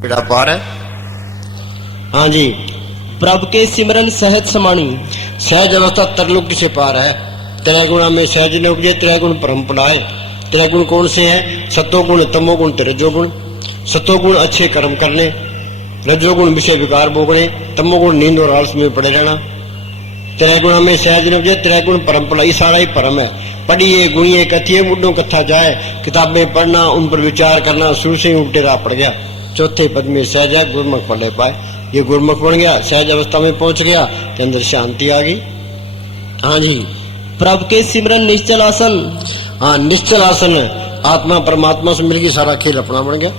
बेड़ा पार है। हाँ जी, प्रभु के सिमरन सहज समानी। सहज अवस्था तरलुक से पार है। त्रय गुणा में सहज न उपजे, त्रय गुण परम पड़ाए। त्रय गुण कौन से हैं? सत्वगुण, तमोगुण, रजोगुण। सत्वगुण अच्छे कर्म करने, रजोगुण विषय विकार भोगने, तमोगुण नींद और आलस में पड़े रहना। त्रय गुणा में सहज न उपजे, त्रय गुण परम पड़ा। ये सारा ही परम है। पढ़िए गुणिए कथिए मुड्डों कथा जाए, किताबें पढ़ना उन पर विचार करना शुरू से ही उल्टे राह पड़ गया। चौथे पद में सहज है, गुरमुख पढ़ ले पाए। ये गुरमुख बन गया, सहज अवस्था में पहुंच गया, के अंदर शांति आ गई। हाँ जी, प्रभु के सिमरन निश्चल आसन। हाँ निश्चल आसन, आत्मा परमात्मा से मिलकर सारा खेल अपना बन गया।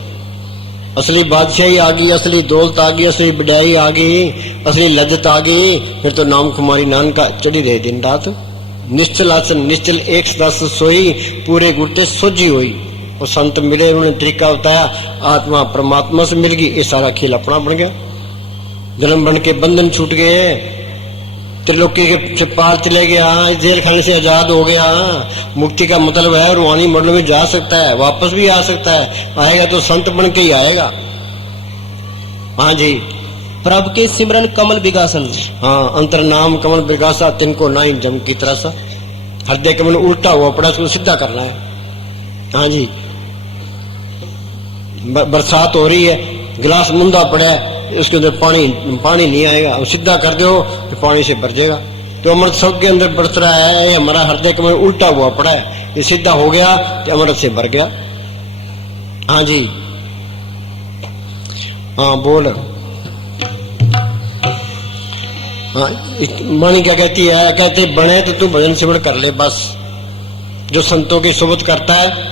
असली बादशाही आ गई, असली दौलत आ गई, असली बढ़ाई आ गई, असली लज्जत आ गई। फिर तो नाम कुमारी नानका चढ़ी रहे दिन रात। निश्चल आसन, निश्चल एक दस सोई, पूरे गुटे सोझी हुई। और संत मिले, उन्होंने तरीका बताया, आत्मा परमात्मा से मिल गई, ये सारा खेल अपना बन गया। जन्म बन के बंधन छूट गए, त्रिलोकी के पार चले गया, जेल खाने से आजाद हो गया। मुक्ति का मतलब है रूहानी मंडल में जा सकता है, वापस भी आ सकता है। आएगा तो संत बन के ही आएगा। हाँ जी, प्रभु के सिमरन कमल विगासन। हाँ अंतर नाम कमल विकासा, तिनको नाई जम की तरह सा। हृदय कमल उल्टा हुआ पड़ा, उसको सीधा करना है। हाँ जी, बरसात हो रही है, गिलास मुंदा पड़ा है, उसके अंदर पानी नहीं आएगा, और सीधा कर दो तो पानी से भर जाएगा। तो अमृत सब के अंदर बरस रहा है, ये हमारा हृदय कमल उल्टा हुआ पड़ा है, ये सीधा हो गया तो अमृत से भर गया। हाँ जी, हाँ बोल। हाँ मानी क्या कहती है? कहते बने तो तू भजन सिमरण कर ले बस। जो संतों की सोबत करता है,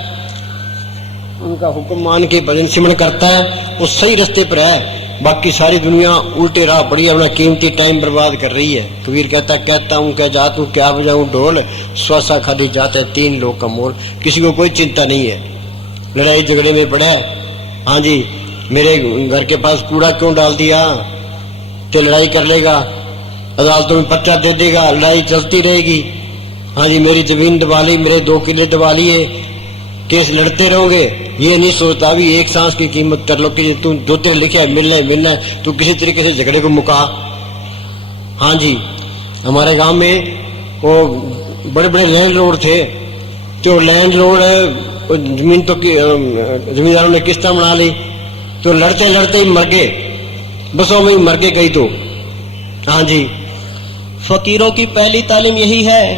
उनका हुक्म मान के भजन सिमरण करता है, वो सही रास्ते पर है। बाकी सारी दुनिया उल्टे राह पड़ी, अपना कीमती टाइम बर्बाद कर रही है। कबीर कहता हूँ क्या जात हूँ, क्या बजाऊं ढोल, श्वासा खाली जाता है तीन लोग का मोल। किसी को कोई चिंता नहीं है, लड़ाई झगड़े में पड़ा है। हाँ जी, मेरे घर के पास कूड़ा क्यों डाल दिया, तो लड़ाई कर लेगा, अदालतों में पर्चा दे देगा, लड़ाई चलती रहेगी। हाँ जी, मेरी जमीन दबा ली, मेरे 2 किले दबा लिए, केस लड़ते रहोगे। ये नहीं सोचता भी एक सांस की कीमत कर लो कि तू दो तेरे लिखे है मिलना है, तू किसी तरीके से झगड़े को मुका। हाँ जी, हमारे गांव में वो बड़े बड़े लैंड लॉर्ड थे, तो लैंड लॉर्ड जमीन तो जमींदारों ने किस्ता बना ली, तो लड़ते लड़ते ही मर गए, बसों में ही मर गए कई तो। हाँ जी, फकीरों की पहली तालीम यही है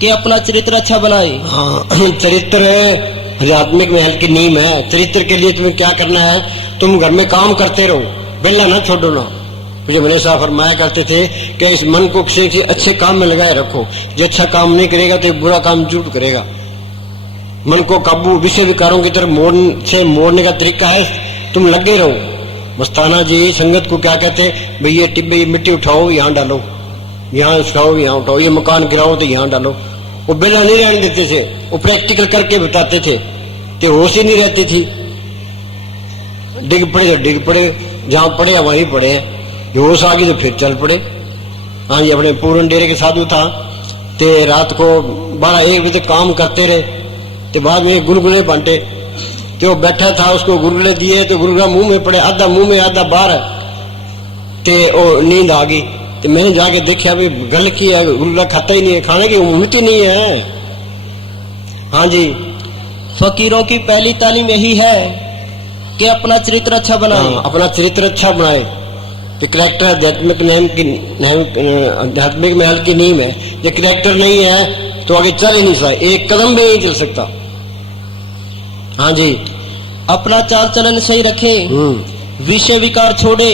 कि अपना चरित्र अच्छा बनाए। हाँ, चरित्र आध्यात्मिक महल की नींव है। चरित्र के लिए तुम्हें क्या करना है? तुम घर में काम करते रहो, बेला ना छोड़ो ना। मुझे मैंने साहब फरमाया करते थे कि इस मन को किसी अच्छे काम में लगाए रखो। जो अच्छा काम नहीं करेगा तो बुरा काम जरूर करेगा। मन को काबू विषय विकारों की तरफ मोड़ने का तरीका है, तुम लगे रहो। मस्ताना जी संगत को क्या कहते? भाई ये टिब्बे मिट्टी उठाओ, यहाँ डालो, यहाँ उठाओ, यहाँ उठाओ, ये मकान गिराओ तो यहाँ डालो। वो बेला नहीं रहने देते थे, वो प्रैक्टिकल करके बताते थे, तो होश ही नहीं रहती थी। डिग पड़े तो डिग पड़े, जहाँ पड़े वहीं पड़े हैं, होश आ गई तो फिर चल पड़े। हाँ जी, अपने पूरन डेरे के साधु था, ते रात को 12-1 बजे काम करते रहे, तो बाद में गुलगुले बांटे, तो बैठा था, उसको गुलगुले दिए तो गुलगुला मुंह में पड़े, आधा मुंह में आधा बाहर, ते नींद आ गई। तो मैंने जाके देखा भी गल की है, गुलगुला खाता ही नहीं है, खाने की उम्मीद नहीं है। हाँ जी, फकीरों की पहली तालीम यही है कि अपना चरित्र अच्छा बनाए। हाँ, अपना चरित्र अच्छा बनाए। तो करेक्टर आध्यात्मिक महल की नींव है। ये करेक्टर नहीं है तो आगे चल ही नहीं सकता, एक कदम भी नहीं चल सकता। हाँ जी, अपना चाल चलन सही रखे, विषय विकार छोड़े,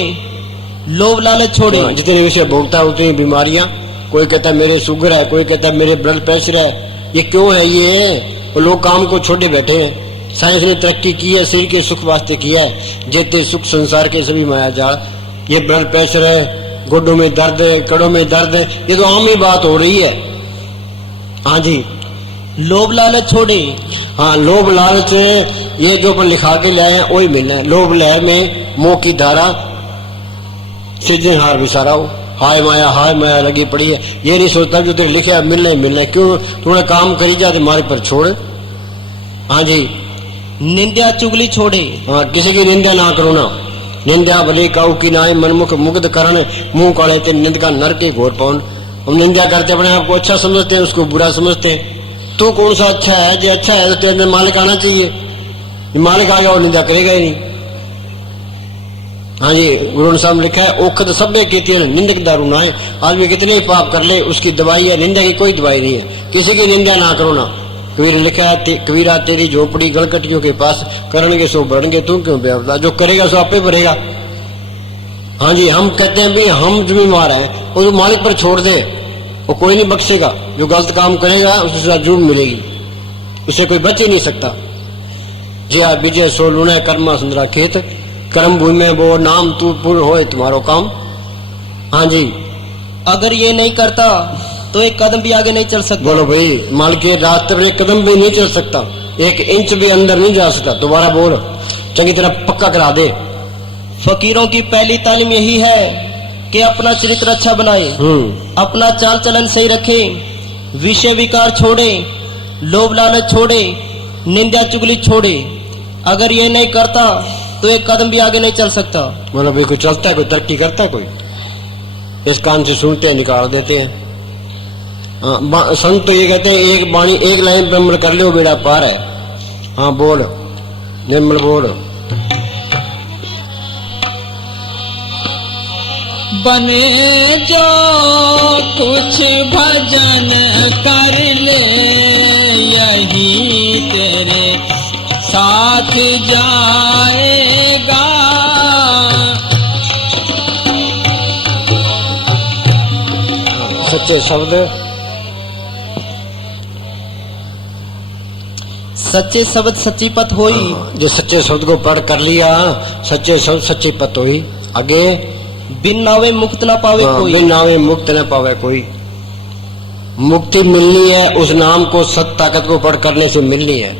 लोभ लालच छोड़े। हाँ, जितने विषय भोगता है उतनी बीमारियां। कोई कहता है मेरे शुगर है, कोई कहता है मेरे ब्लड प्रेशर है। ये क्यों है? ये लोग काम को छोड़े बैठे हैं। साइंस ने तरक्की की है, शरीर के सुख वास्ते किया है, जेते सुख संसार के सभी माया जाल। ये ब्लड प्रेशर है, गोडों में दर्द है, कड़ों में दर्द है, ये तो आम ही बात हो रही है। हाँ जी, लोभ लालच छोड़े। हाँ, लोभ लालच ये जो अपन लिखा के लाए हैं वही मिलना है। लोभ लहर में मोह की धारा, सृजनहार भी सारा हो, हाय माया लगी पड़ी है। ये नहीं सोचता जो तेरे लिखे है मिलना ही मिलना है, क्यों थोड़ा काम करी जा तुम्हारे पर छोड़। हाँ जी, निंदा चुगली छोड़े। हाँ, किसी की निंदा ना करो ना। निंदा भले काऊ की नाय मनमुख मुग्ध करण मुंह काले ते निंद का नर के घोर पवन। हम निंदा करते अपने आप को अच्छा समझते हैं, उसको बुरा समझते हैं। तो कौन सा अच्छा है? जो अच्छा है तो तेरे अंदर मालिक आना चाहिए। मालिक आ गया और निंदा करेगा ही नहीं। हाँ जी, गुरु साहब ने लिखा है ओखद सभ्य के तेल निंदक दारू ना है। आदमी कितने ही पाप कर ले उसकी दवाई है, निंदा की कोई दवाई नहीं है। किसी की निंदा ना करो ना। कबीर लिखा है कबीरा तेरी झोपड़ी गलकटियों के पास करेंगे सो बढ़ेंगे, तू क्यों बेवफा? जो करेगा सो आपे भरेगा। हाँ जी, हम कहते हैं भी हम जिम्मेवार हैं, और जो मालिक पर छोड़ दे वो कोई नहीं बख्शेगा। जो गलत काम करेगा उसके साथ जुर्म मिलेगी, उसे कोई बच ही नहीं सकता। जी हाँ, विजय सो लुना कर्मा सुंदरा खेत कर्म भूमि में वो नाम तू पूर्ण हो तुम्हारो काम। हाँ जी, अगर ये नहीं करता तो एक कदम भी आगे नहीं चल सकता। बोलो भाई, माल के रास्ते पर एक कदम भी नहीं चल सकता, एक इंच भी अंदर नहीं जा सकता। दोबारा बोल, चंगी तरह पक्का करा दे। फकीरों की पहली तालीम यही है कि अपना चरित्र अच्छा बनाए, अपना चाल चलन सही रखे, विषय विकार छोड़े, लोभ लालच छोड़े, निंदा चुगली छोड़े। अगर ये नहीं करता तो एक कदम भी आगे नहीं चल सकता। बोलो भाई, कोई चलता है, कोई तरक्की करता है? कोई इस कान से सुनते हैं, निकाल देते हैं। संत तो ये कहते हैं एक बाणी एक लाइन पे अमल कर लो बेड़ा पार है। हाँ बोल निर्मल बोल। बने जो कुछ भजन कर ले यही तेरे साथ जाएगा। सच्चे शब्द, सच्चे शब्द सच्ची पत होई। जो सच्चे शब्द को पढ़ कर लिया, सच्चे शब्द सच्ची पत हुई। आगे बिन नावे मुक्त ना पावे कोई। बिन नावे मुक्त न पावे कोई। मुक्ति मिलनी है उस नाम को सत ताकत को पढ़ करने से मिलनी है।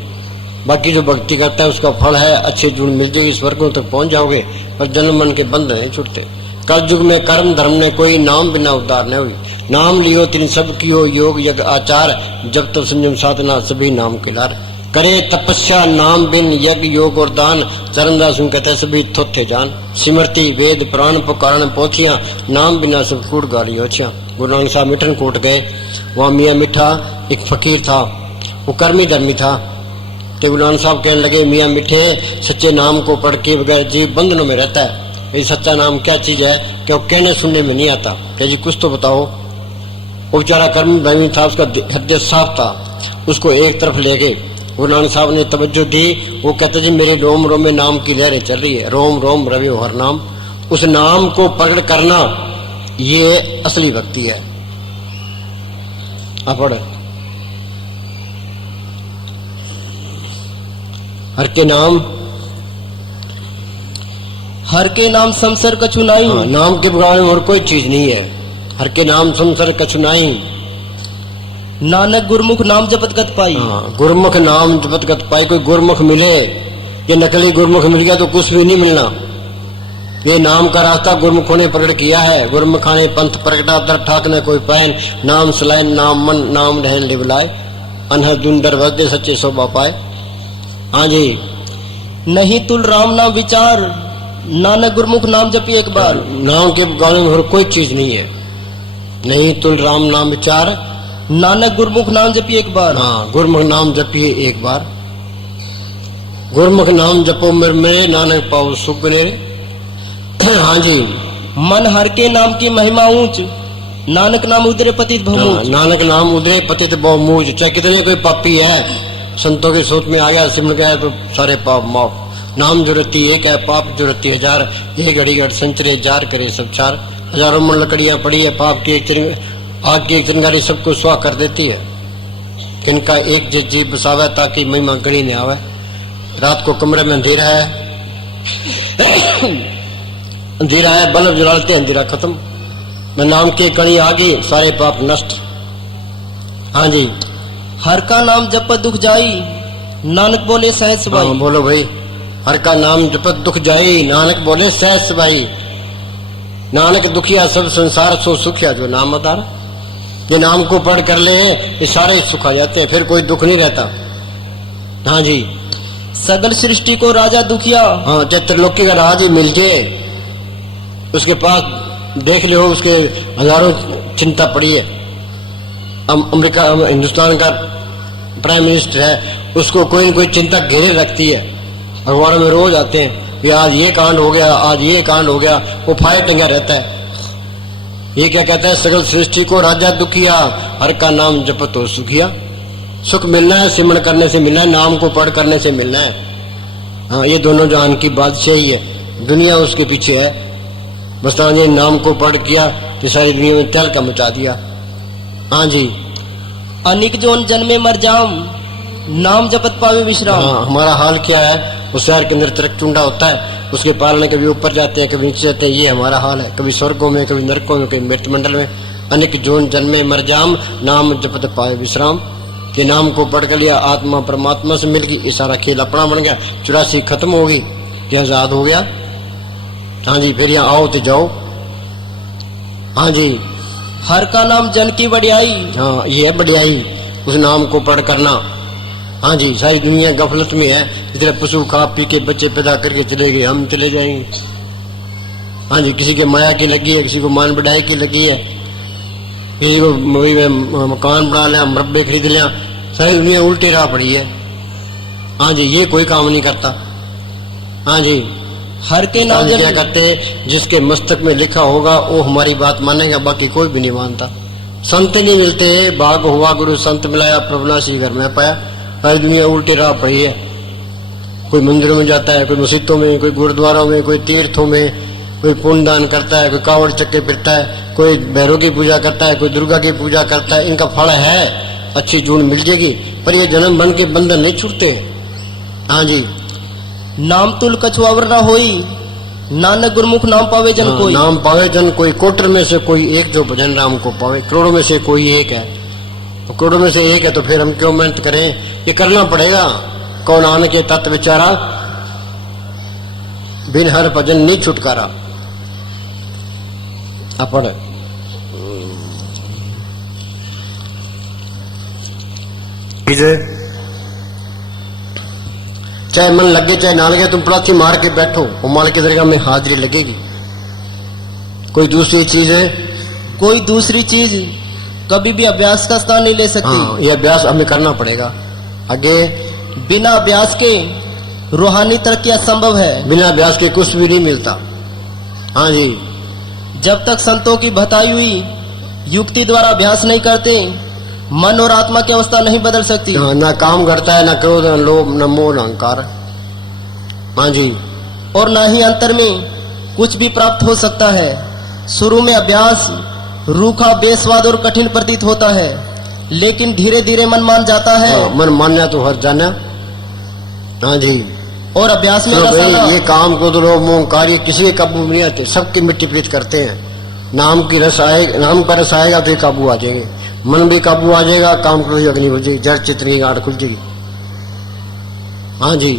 बाकी जो भक्ति करता है उसका फल है अच्छी जुड़ मिल जाएगी, स्वर्गों तक पहुंच जाओगे, पर जन्म मन के बंध नहीं छूटते। कल युग में कर्म धर्म ने कोई नाम बिना उद्धार न हुई। नाम लियो तीन सब कियो योग यज्ञ आचार, जब तक संयम साधना सभी नाम के लार। करे तपस्या नाम बिन यज्ञ योग और दान, चरणदास कहते सभी थोथे जान। सिमरती वेद पुराण पुकारण पोथियां, नाम बिना सब कूट गाली ओछियां। गुरु नानक साहब मिठन कोट गए, वहाँ मियाँ मिठा एक फकीर था, वो कर्मी धर्मी था। तो गुरु नानक साहब कहने लगे मियाँ मिठे सच्चे नाम को पढ़ के बगैर जीव बंधनों में रहता है। ये सच्चा नाम क्या चीज है कि वो कहने सुनने में नहीं आता। क्या जी कुछ तो बताओ। वो बेचारा कर्मी धर्मी था, उसका हृदय साफ था, उसको एक तरफ ले गए। गुरु नानक साहब ने तवज्जो दी। वो कहते जी मेरे रोम रोम में नाम की लहरें चल रही है, रोम रोम रवि हर नाम। उस नाम को प्रकट करना ये असली भक्ति है। पढ़ हर के नाम, हर के नाम संसर कछु नाई। नाम के बगैर और कोई चीज नहीं है। हर के नाम संसर कछु नाई, नानक गुरमुख नाम जपत गत पाई। गुरमुख नाम जपत गत पाई। कोई गुरमुख मिले, ये नकली गुरमुख मिल गया तो कुछ भी नहीं मिलना। ये नाम का रास्ता गुरमुखों ने प्रकट किया है। गुरमुखाने पंथ प्रगटा दर ठाक न कोई पहन, नाम सलाइन नाम मन नाम रहन ले बुलाए, अनहद दुंदर वदे सच्चे शोभा पाए। हाँ जी, नहीं तुल राम नाम विचार, नानक गुरमुख नाम जपी एक बार। नाम के गाने में और कोई चीज नहीं है। नहीं तुल राम नाम विचार, नानक गुरमुख नाम जपिए एक बार। हाँ, गुरमुख नाम जपिए एक बार। गुरमुख नाम जपो मेरे नानक पाओ सुख बने। हाँ जी, मन हर के नाम की महिमा ऊंच, नानक नाम उदरे पतित बहुमूच। नानक नाम उदरे पतित बहुमूच। चाहे कितने कोई पापी है, संतों के सोच में आ गया, सिमट गया तो सारे पाप माफ। नाम जरूरती एक है, पाप जरूरती हजार। ये घड़ी घट संचरे जार करे सब चार। हजारों मन लकड़ियां पड़ी है, पाप की एक आग की एक चिंगारी सबको स्वाह कर देती है। किनका एक जीव बसावे ताकि महिमा गणी न आवे। रात को कमरे में अंधेरा है, अंधेरा है, बल्ब जलाते अंधेरा खत्म। मैं नाम की कड़ी आ गई, सारे पाप नष्ट। हाँ जी, हर का नाम जपत दुख जाई, नानक बोले सहज सबाई। हाँ, बोलो भाई, हर का नाम जपत दुख जाई, नानक बोले सहज सबाई। नानक दुखिया सब संसार सो सुखिया जो नाम अदार। ये नाम को पढ़ कर ले ये सारे सुख आ जाते हैं, फिर कोई दुख नहीं रहता। हाँ जी, सगल सृष्टि को राजा दुखिया। हाँ, चाहे त्रिलोकी का राज ही मिल जाए उसके पास देख लो, उसके हजारों चिंता पड़ी है। अमेरिका हिंदुस्तान का प्राइम मिनिस्टर है, उसको कोई न कोई चिंता घेरे रखती है। अखबारों में रोज आते हैं कि आज ये कांड हो गया, आज ये कांड हो गया, वो फायर टंगा रहता है। ये क्या कहता है, सकल सृष्टि को राजा दुखिया, हर का नाम जपत हो सुखिया। सुख मिलना है सिमरण करने से मिलना है, नाम को पढ़ करने से मिलना है। हाँ, ये दोनों जहान की बादशाही है, दुनिया उसके पीछे है। बस ये नाम को पढ़ किया तो सारी दुनिया में तहलका मचा दिया। हाँ जी, अनिक जोन जन्मे मर जाम, नाम जपत पावे विश्राम। हाँ, हमारा हाल क्या है, उस शहर के अंदर तिरक चुंडा होता है, उसके पालने कभी ऊपर जाते हैं कभी नीचे जाते हैं। ये हमारा हाल है, कभी स्वर्गों में, कभी नरकों में, कभी मृत मंडल में। अनेक जोन जन्मे मर जाम, नाम जपत पावे विश्राम। ये नाम को पढ़ कर लिया, आत्मा परमात्मा से मिल गई, ये सारा खेल अपना बन गया। 84 खत्म होगी, ये आजाद हो गया। हाँ जी, फिर यहाँ आओ तो जाओ। हाँ जी, हर का नाम जन की बढ़ियाई। हाँ, ये है बढ़ियाई, उस नाम को पढ़ करना। हाँ जी, सारी दुनिया गफलत में है। इस तरह पशु खा पी के बच्चे पैदा करके चले गए, हम चले जाएंगे। हाँ जी, किसी के माया की लगी है, किसी को मान बढ़ाई की लगी है, किसी को मकान बना लिया, मरब्बे खरीद लिया। सारी दुनिया उल्टी राह पड़ी है। हाँ जी, ये कोई काम नहीं करता। हाँ जी, हर के नाम क्या करते, जिसके मस्तक में लिखा होगा वो हमारी बात मानेगा, बाकी कोई भी नहीं मानता। संत नहीं मिलते, भाग हुआ गुरु संत मिलाया, प्रभुनाशी घर में पाया। सारी दुनिया उल्टी राह पड़ी है। कोई मंदिरों में जाता है, कोई मस्जिदों में, कोई गुरुद्वारों में, कोई तीर्थों में, कोई पुण्य दान करता है, कोई कावड़ चक्के फिरता है, कोई भैरव की पूजा करता है, कोई दुर्गा की पूजा करता है। इनका फल है, अच्छी जून मिल जाएगी, पर ये जन्म बन के बंधन नहीं छूटते। हाँ जी, नाम तुल कछुआवर न होई, नानक गुरमुख नाम पावे जन हाँ, कोई। नाम पावे जन कोई, कोटर में से कोई एक जो भजन राम को पावे, करोड़ों में से कोई एक है। तो करोड़ों में से एक है तो फिर हम क्यों मेहनत करें, ये करना पड़ेगा। कौन आने के तत्व विचारा, बिन हर भजन नहीं छुटकारा। अपन चाहे मन लगे चाहे ना लगे, तुम पलाथी मार के बैठो, वो माल की दरगाह में हाजिरी लगेगी। कोई दूसरी चीज है, कोई दूसरी चीज कभी भी अभ्यास का स्थान नहीं ले सकती। हाँ, ये अभ्यास हमें करना पड़ेगा। आगे बिना अभ्यास के रूहानी तरक्की असंभव है। बिना अभ्यास के कुछ भी नहीं मिलता। हाँ जी, जब तक संतों की बताई हुई युक्ति द्वारा अभ्यास नहीं करते, मन और आत्मा की अवस्था नहीं बदल सकती। हाँ, ना काम करता है, ना क्रोध, ना लोभ, न मोह, न अहंकार। हाँ जी, और ना ही अंतर में कुछ भी प्राप्त हो सकता है। शुरू में अभ्यास रूखा, बेस्वाद और कठिन प्रतीत होता है, लेकिन धीरे धीरे मन मान जाता है। हाँ, मन मानना तो हर जाना। हाँ जी, और अभ्यास में तो रस आना। ये काम को लोभ मोह कार्य किसी के काबू में नहीं आते, सबकी मिट्टी पीट करते हैं। नाम की रस आएगा, नाम का रस आएगा तो ये काबू आ जाएंगे, मन भी काबू आ जाएगा, काम क्रोध अग्नि हो जाएगी, जड़ चित्र की गांठ खुल जाएगी। हाँ जी,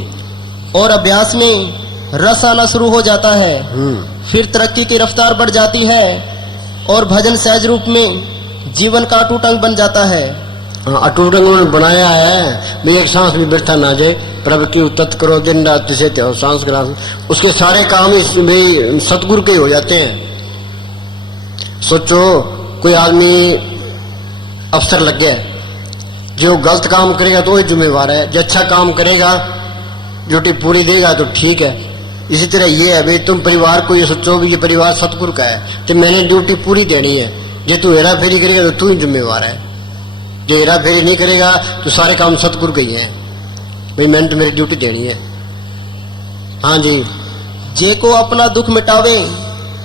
और अभ्यास में रस आना शुरू हो जाता है, फिर तरक्की की रफ्तार बढ़ जाती है और भजन सहज रूप में जीवन का अटूट अंग बन जाता है। हाँ, अटूट अंग उन्होंने बनाया है। मैं एक सांस भी व्यर्थ ना जाए, प्रभु की उतत करो दिन रात से त्यो सांस करा। उसके सारे काम इसमें सतगुरु के हो जाते हैं। सोचो, कोई आदमी अफसर लग गया, जो गलत काम करेगा तो वही जिम्मेवार है, जो अच्छा काम करेगा, ड्यूटी पूरी देगा तो ठीक है। इसी तरह ये है भाई, तुम परिवार को ये सोचो भी ये परिवार सतगुरु का है, तो मैंने ड्यूटी पूरी देनी है। जो तू हेरा फेरी करेगा तो तू ही जिम्मेवार है, जो हेरा फेरी नहीं करेगा तो सारे काम सतगुरु के ही है। भाई मैंने तो मेरी ड्यूटी देनी है। हाँ जी, जे को अपना दुख मिटावे,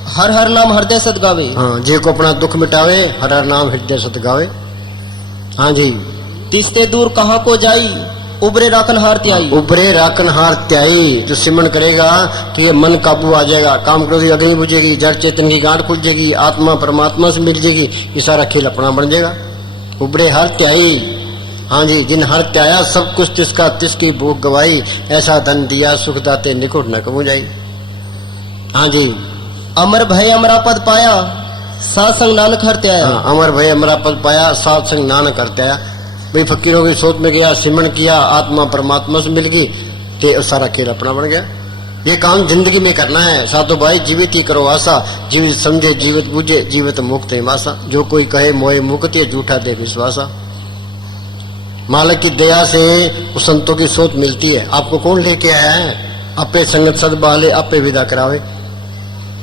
हर हर नाम हृदय सद गावे। हाँ, जे को अपना दुख मिटावे, हर हर नाम हृदय सत गावे। हाँ जी, तिस्ते दूर कहाँ को जाई, उबरे राखन हार त्याई। उबरे राखन हार त्याई, जो सिमरन करेगा तो ये मन काबू आ जाएगा, काम क्रोध की अग्नि बुझेगी, जड़ चेतन की गांठ खुल जाएगी, आत्मा परमात्मा से मिल जाएगी, ये सारा खेल अपना बन जाएगा। उबरे हर त्याई। हाँ जी, जिन हर त्याया सब कुछ तिसका तिसकी भूख गवाई, ऐसा धन दिया सुख दाते निकुट न कबू जाई। हाँ जी, अमर भय अमरा पद पाया, सात संग नानक हर त्याया। हाँ, अमर भय अमरा पद पाया, सात संग नानक हर त्याया। भाई फकीरों की सोच में गया, सिमरन किया, आत्मा परमात्मा से मिल गई, तो सारा खेल अपना बन गया। ये काम जिंदगी में करना है साधो भाई। जीवित ही करो आशा, जीवित समझे जीवित बुझे, जीवित मुक्त है मासा। जो कोई कहे मोए मुक्ति झूठा दे विश्वासा। मालिक की दया से उस संतों की सोच मिलती है। आपको कौन लेके आया है? आपे संगत सद बाले आपे विदा करावे।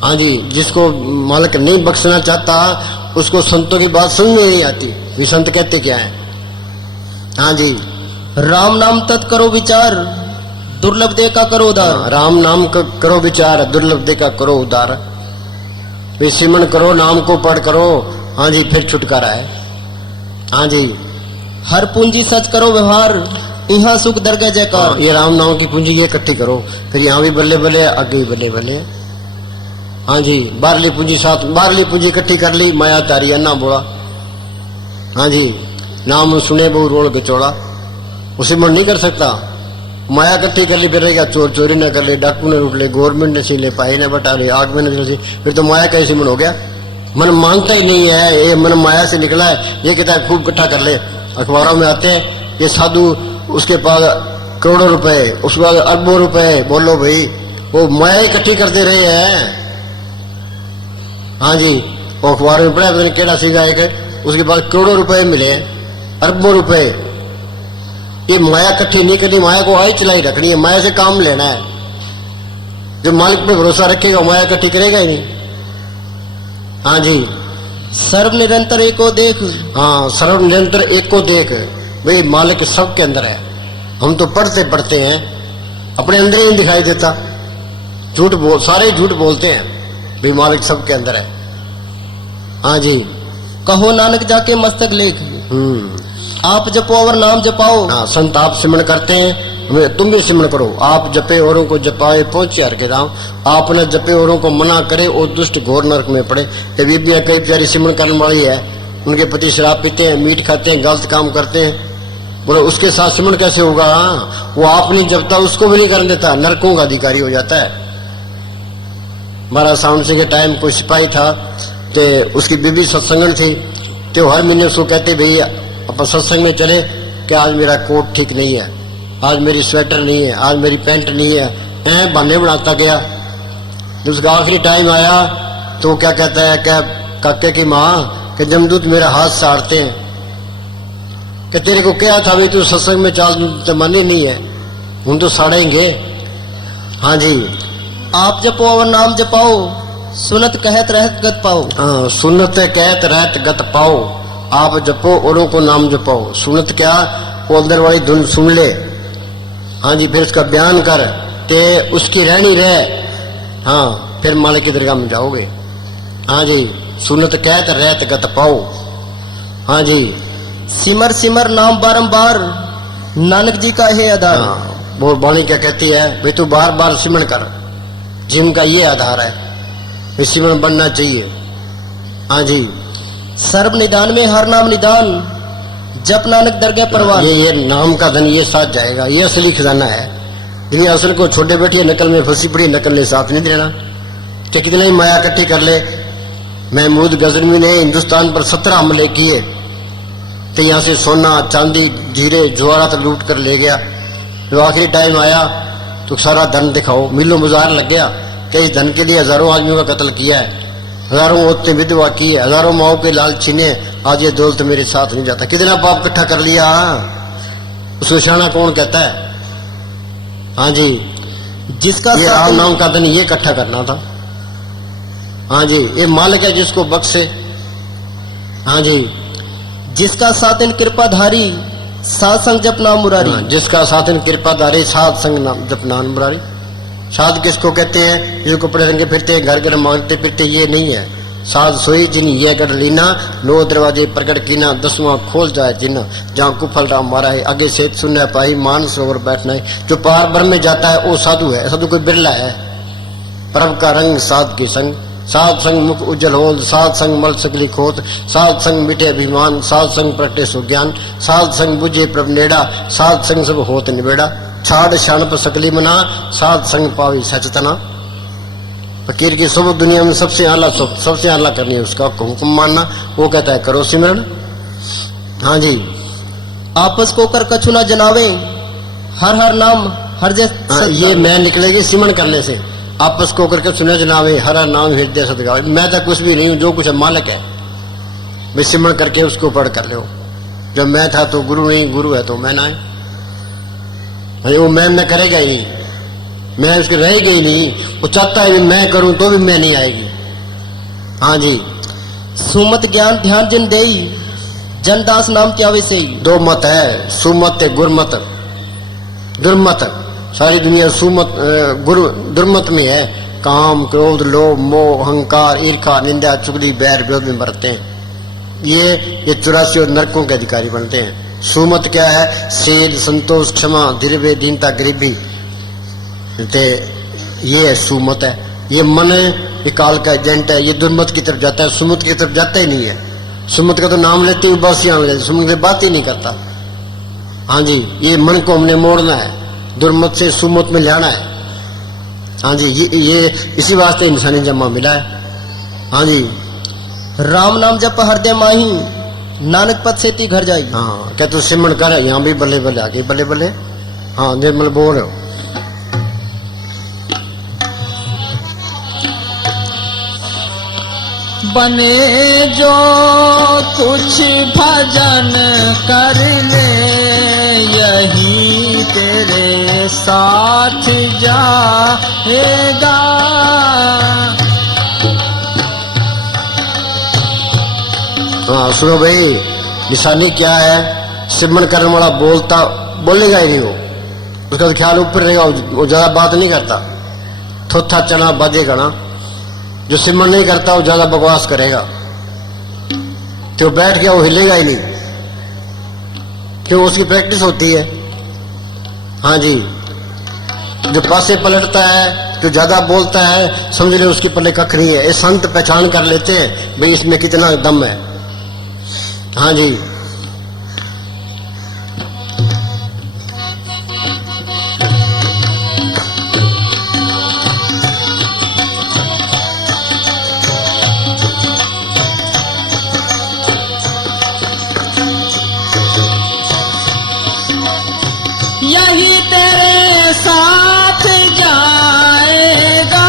हाँ जी, जिसको मालिक नहीं बख्शना चाहता उसको संतों की बात समझ में नहीं आती। वे संत कहते क्या है? हाँ जी, राम नाम तत् करो विचार, दुर्लभ दे का करो उदार। राम नाम का करो विचार, दुर्लभ दे का करो उदार। वे सिमरण करो, नाम को पढ़ करो। हाँ जी, फिर छुटकारा है। हाँ जी, हर पूंजी सच करो व्यवहार, यहाँ सुख दरगह जयकार। ये राम नाम की पूंजी ये इकट्ठी करो, फिर यहाँ भी बल्ले बल्ले, आगे भी बल्ले बल्ले। हाँ जी, बारली पूंजी साथ, बारली पूंजी इकट्ठी कर ली, माया तारी अन्ना बोला। हाँ जी, नाम सुने बहु रोल गचोड़ा, उसे मन नहीं कर सकता। माया इकट्ठी कर ली, फिर रहेगा चोर चोरी न कर ले, डाकू ने लूट ले, गवर्नमेंट ने सी ले, पाई ने बटा ले, आग में न जल, फिर तो माया कैसे मन हो गया? मन मानता ही नहीं है, ये मन माया से निकला है। ये कहता है खूब इकट्ठा कर ले। अखबारों में आते हैं ये साधु, उसके पास करोड़ों रुपए, उसके बाद अरबों रुपए। बोलो भाई, वो माया इकट्ठी करते रहे हैं। हाँ जी, वो अखबार में पढ़ा, पता केड़ा सीधा एक, उसके बाद करोड़ों रुपए मिले, अरबों रुपए। ये माया इकट्ठी नहीं करनी, माया को आई चलाई रखनी है, माया से काम लेना है। जो मालिक पे भरोसा रखेगा माया इकट्ठी करेगा ही नहीं। हाँ जी, सर्व निरंतर एको देख। हाँ, सर्व निरंतर एक को देख। भाई मालिक सबके अंदर है। हम तो पढ़ते पढ़ते हैं, अपने अंदर ही नहीं दिखाई देता। झूठ बोल, सारे झूठ बोलते हैं, भाई मालिक सबके अंदर है। हाँ जी, कहो नानक जाके मस्तक लेख, आप जपो और नाम जपाओ। हाँ, संत आप सिमरण करते हैं, तुम भी सिमरण करो। आप जपे औरों को जपाए पहुंचे हर के धाम। आप न जपे औरों को मना करे, वो दुष्ट घोर नरक में पड़े। ये बीबियां कई बेचारी सिमरण करने वाली है, उनके पति शराब पीते हैं, मीट खाते हैं, गलत काम करते हैं। बोलो उसके साथ सिमरण कैसे होगा? वो आप नहीं जपता, उसको भी नहीं करने देता, नरकों का अधिकारी हो जाता है। हमारा साउंड से के टाइम कोई सिपाही था, तो उसकी बीबी सत्संगन थी, तो हर महीने उसको कहते भाई अपन सत्संग में चले कि आज मेरा कोट ठीक नहीं है, आज मेरी स्वेटर नहीं है, आज मेरी पैंट नहीं है। बहाने बनाता गया। जब उसका आखिरी टाइम आया तो क्या कहता है, क्या काके की माँ कि जमदूत मेरा हाथ साड़ते हैं कि तेरे को क्या था भाई, तू सत्संग में चाल तो माने नहीं है, हम तो साड़ेंगे। हाँ जी, आप जपो और नाम जपाओ, सुनत कहत रहत गत पाओ। हाँ, सुनत कहत रहत गत पाओ। आप जपो औरों को नाम जपाओ। सुनत क्या, वो अंदर वाली धुन सुन ले। हाँ जी, फिर उसका बयान कर, ते उसकी रहनी रहे। हाँ, फिर मालिक की दरगाह में जाओगे। हाँ जी, सुनत कहत रहत गत पाओ। हाँ जी, सिमर सिमर नाम बारंबार, नानक जी का है आधार। हाँ, वो वाणी क्या कहती है, भाई तू बार बार सिमरण कर, जिनका ये आधार है, सिमरण बनना चाहिए। हाँ जी, सर्व निदान में हर नाम निदान, जप नानक दरगाह परवान। ये नाम का धन ये साथ जाएगा, ये असली खजाना है। दुनिया असल को छोटे बैठी है, नकल में फंसी पड़ी, नकल ने साथ नहीं देना। तो कितना ही माया इकट्ठी कर ले। महमूद गजनवी ने हिंदुस्तान पर 17 हमले किए, तो यहाँ से सोना चांदी हीरे जवाहरात लूट कर ले गया। जो आखिरी टाइम आया तो सारा धन दिखाओ, मिलो बाजार लग गया कि इस धन के लिए हजारों आदमियों का कत्ल किया है, हजारों औरतें विधवा की है, हजारों माओ के लाल छीने, आज ये दौलत मेरे साथ नहीं जाता। कितना पाप इकट्ठा कर लिया, उसको शाना कौन कहता है? हाँ जी, जिसका ये राम नाम का धन ये इकट्ठा करना था। हाँ जी, ये मालिक है जिसको बख्शे। हाँ जी, जिसका सातिन कृपाधारी, सात संग जप नाम मुरारी। हाँ, जिसका सातिन कृपाधारी, सात संग नाम जप नाम मुरारी। साध किसको कहते हैं? जो कपड़े रंगे फिरते हैं, घर घर मांगते फिरते, ये नहीं है। साध सोई जिन ये गढ़ लीना, 9 दरवाजे प्रकट कीना, 10वां खोल जाए जिना, जहाँ कुफल राम मारा है, आगे से सुनना पाई, मान सरोवर बैठना है। जो पार भर में जाता है वो साधु है, साधु कोई बिरला है। परब का रंग साध के संग, साध संग मुख उज्जवल होल, साध संग मल सकली खोत, साध संग मिटे अभिमान, साध संग प्रगटे सुज्ञान, साध संग बुझे प्रभ नेड़ा, साध संग सब होत निबेड़ा, छाड़ शानप सकली मना, साध संग पावी सचतना। फकीर की सब दुनिया में सबसे आला करनी है, उसका हुक्म मानना। वो कहता है करो सिमरण। हाँ जी, आपस को कर कछु न जनावे, हर हर नाम हर ये मैं निकलेगी सिमरन करने से, आपस को करके सुने जनावे हरा नाम हृदय सदगावे। मैं तो कुछ भी नहीं हूँ, जो कुछ है मालिक है, मैं सिमरन करके उसको पढ़ कर लो। जब मैं था तो गुरु नहीं, गुरु है तो मैं ना है। वो मैं करेगा ही नहीं, मैं उसके रहेगा ही नहीं। वो चाहता है मैं करूं तो भी मैं नहीं आएगी। हाँ जी, सुमत ज्ञान ध्यान जिन देई, जनदास नाम त्यावे से। दो मत है, सुमत गुरमत दुर्मत। सारी दुनिया सुमत गुरु दुर्मत में है। काम क्रोध लोभ मोह अहंकार ईर्खा निंदा चुगली बैर विरोध में बरतते हैं। ये 84 और नरकों के अधिकारी बनते हैं। सुमत क्या है? सेध संतोष क्षमा धीरवे दीनता गरीबी, ये सुमत है। ये मन ये काल का एजेंट है, ये दुर्मत की तरफ जाता है, सुमत की तरफ जाता ही नहीं है। सुमत का तो नाम लेते हुए बस यहाँ लेते, सुमत की बात ही नहीं करता। हाँ जी, ये मन को हमने मोड़ना है, दुर्मत से सुमत में लाना है। हाँ जी, ये इसी वास्ते इंसानी जन्म मिला है। हाँ जी, राम नाम जप हृदय माही, नानक पद से ती घर जाई। हाँ, क्या तू सिमरन कर, यहाँ भी बल्ले बल्ले आगे बल्ले बल्ले। हाँ निर्मल बोल रहे हो। बने जो कुछ भजन कर ले, यही तेरे साथ जाएगा। हाँ सुनो भाई, निशानी क्या है? सिमरन करने वाला बोलेगा ही नहीं, वो उसका तो ख्याल ऊपर रहेगा, वो ज्यादा बात नहीं करता। थोथा चना बाजेगा ना। जो सिमरन नहीं करता वो ज्यादा बकवास करेगा, तो बैठ गया वो हिलेगा ही नहीं, क्यों? उसकी प्रैक्टिस होती है। हाँ जी, जो पासे पलटता है, जो ज्यादा बोलता है, समझ ले उसकी पल्ले कख नहीं है। ये संत पहचान कर लेते हैं भाई इसमें कितना दम है। हाँ जी, यही तेरे साथ जाएगा,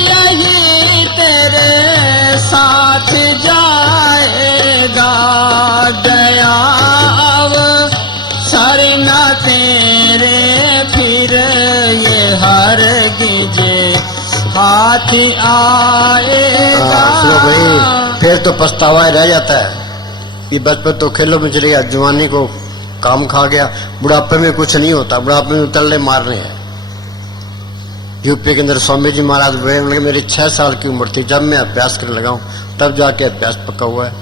यही तेरे साथ जाएगा। गया अब सरना तेरे फिर ये हरगिज हाथ आएगा। सुनो भाई, फिर तो पछतावा रह जाता है। ये बचपन तो खेलों में चले गया, जवानी को काम खा गया, बुढ़ापे में कुछ नहीं होता। बुढ़ापे में तल्ले मारने हैं। यूपी के अंदर स्वामी जी महाराज बोले, मेरी 6 साल की उम्र थी जब मैं अभ्यास करने लगा हूं, तब जाके अभ्यास पक्का हुआ है।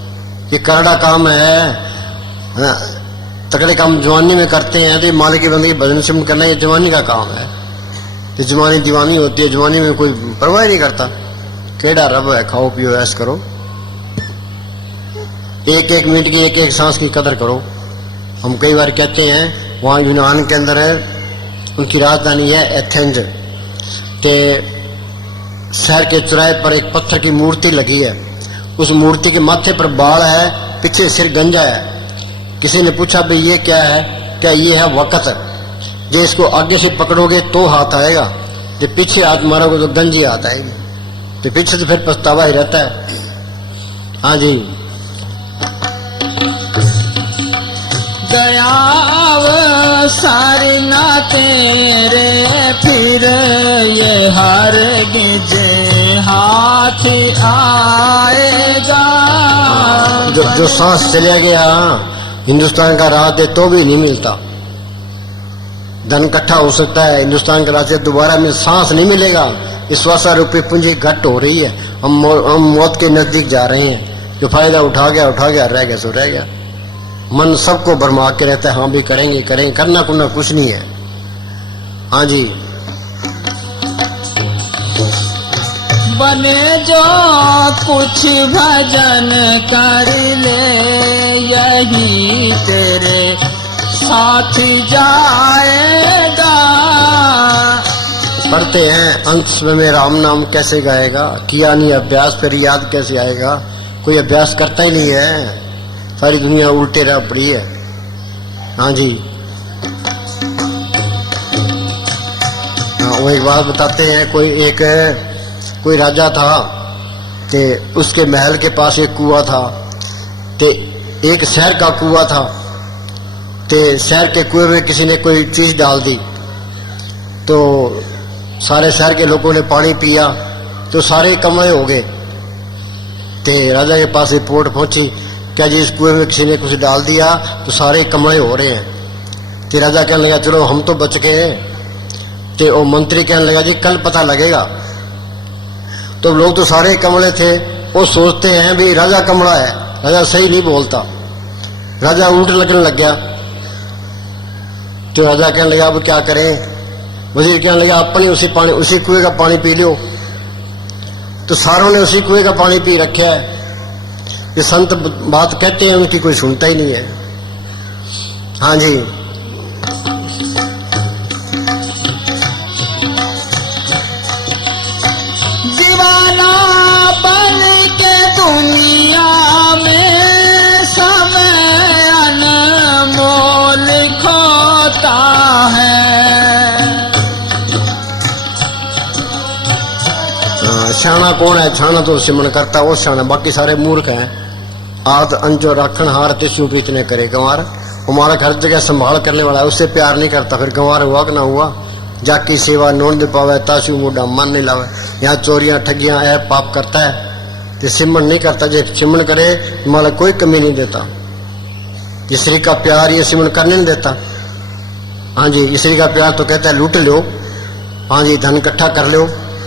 ये करड़ा काम है, तगड़े काम जवानी में करते हैं। तो ये मालिक की बंदगी भजन सिमरन करना ये जवानी का काम है। तो जवानी दीवानी होती है, जवानी में कोई परवाह नहीं करता। केड़ा रब है, खाओ पियो ऐश करो, एक एक मिनट की एक एक सांस की कदर करो। हम कई बार कहते हैं, वहाँ यूनान के अंदर है, उनकी राजधानी है एथेंस। ते शहर के चौराहे पर एक पत्थर की मूर्ति लगी है। उस मूर्ति के माथे पर बाल है, पीछे सिर गंजा है। किसी ने पूछा भाई ये क्या है? क्या ये है वक़्त। जो इसको आगे से पकड़ोगे तो हाथ आएगा, जो पीछे हाथ मारोगे तो गंजी हाथ आएगी। तो पीछे से फिर पछतावा ही रहता है। हाँ जी, गया अब सरना तेरे फिर ये हरगिज हाथ आएगा। जो सांस चला गया हिंदुस्तान का राज दे तो भी नहीं मिलता। धन इकट्ठा हो सकता है, हिंदुस्तान के राज से दोबारा में सांस नहीं मिलेगा। इस स्वासा रूपी पूंजी घट हो रही है। हम मौत के नजदीक जा रहे हैं। जो फायदा उठा गया रह गया सो रह गया। मन सबको भरमा के रहता है, हाँ भी करेंगे करेंगे, करना कुना कुछ नहीं है। हाँ जी, बने जो कुछ भजन कर ले, यही तेरे साथ जाएगा। पढ़ते हैं अंत में राम नाम कैसे गाएगा, किया नहीं अभ्यास फिर याद कैसे आएगा। कोई अभ्यास करता ही नहीं है, सारी दुनिया उल्टे रह पड़ी है। हाँ जी, वो एक बात बताते हैं, कोई राजा था ते उसके महल के पास एक कुआं था, ते एक शहर का कुआं था, ते शहर के कुएं में किसी ने कोई चीज डाल दी, तो सारे शहर के लोगों ने पानी पिया तो सारे कमले हो गए। ते राजा के पास रिपोर्ट पहुंची, क्या जी इस कुएं में किसी ने कुछ डाल दिया तो सारे कमले हो रहे हैं। ते राजा कहने लगा चलो हम तो बच गए। ते वो मंत्री कहने लगा जी कल पता लगेगा। तो लोग तो सारे कमले थे, वो सोचते हैं भी राजा कमला है, राजा सही नहीं बोलता, राजा उल्ट लगने लग गया। तो राजा कहने लगा अब क्या करें। वजीर कहने लगा अपनी उसी कुएं का पानी पी लो। तो सारों ने उसी कुएं का पानी पी रखा है। ये संत बात कहते हैं उनकी कोई सुनता ही नहीं है। हाँ जी, दीवाना बन के दुनिया में समय अनमोल खोता है। शाना कौन है? शाना तो सिमरन करता वो शाना, बाकी सारे मूर्ख हैं। आद अंजो राखण हार तिसु प्रीत ने करे गंवार। हमारा हर जगह संभाल करने वाला है, उससे प्यार नहीं करता, फिर गंवार हुआ कि ना हुआ। जाकी सेवा नोन दे पावे ताशु मुडा मन नहीं लावे। यहाँ चोरियां ठगियां है पाप करता है, तो सिमरन नहीं करता। जो सिमरन करे माला कोई कमी नहीं देता। ईश्वरी का प्यार ये सिमरन करने नहीं देता। हाँ जी, ईश्वरी का प्यार तो कहता है लूट लो। हाँ जी, धन इकट्ठा कर लो।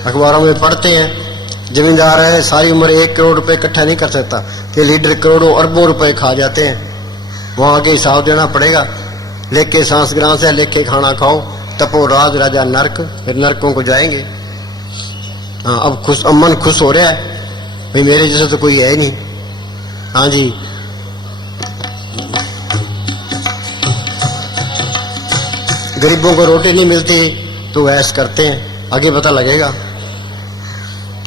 अखबारों में पढ़ते हैं जमींदार है सारी उम्र 1 करोड़ रुपए इकट्ठा नहीं कर सकता, कि लीडर करोड़ों अरबों रुपए खा जाते हैं। वहां के हिसाब देना पड़ेगा। लेके सांस ग्रास है, लेके खाना खाओ, तपो राज राजा नरक, फिर नरकों को जाएंगे। हाँ, अब मन खुश हो रहा है भाई मेरे जैसे तो कोई है ही नहीं। हाँ जी, गरीबों को रोटी नहीं मिलती तो ऐश करते हैं, आगे पता लगेगा।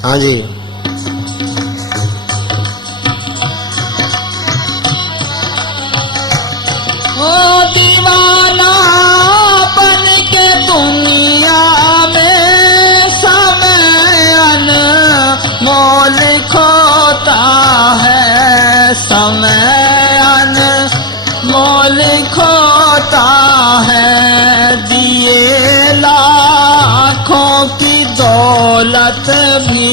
हाँ जी, ओ दीवाना बन के दुनिया में समय अनमोल खोता है। समय अनमोल खोता है। दिए लाखों की दौलत भी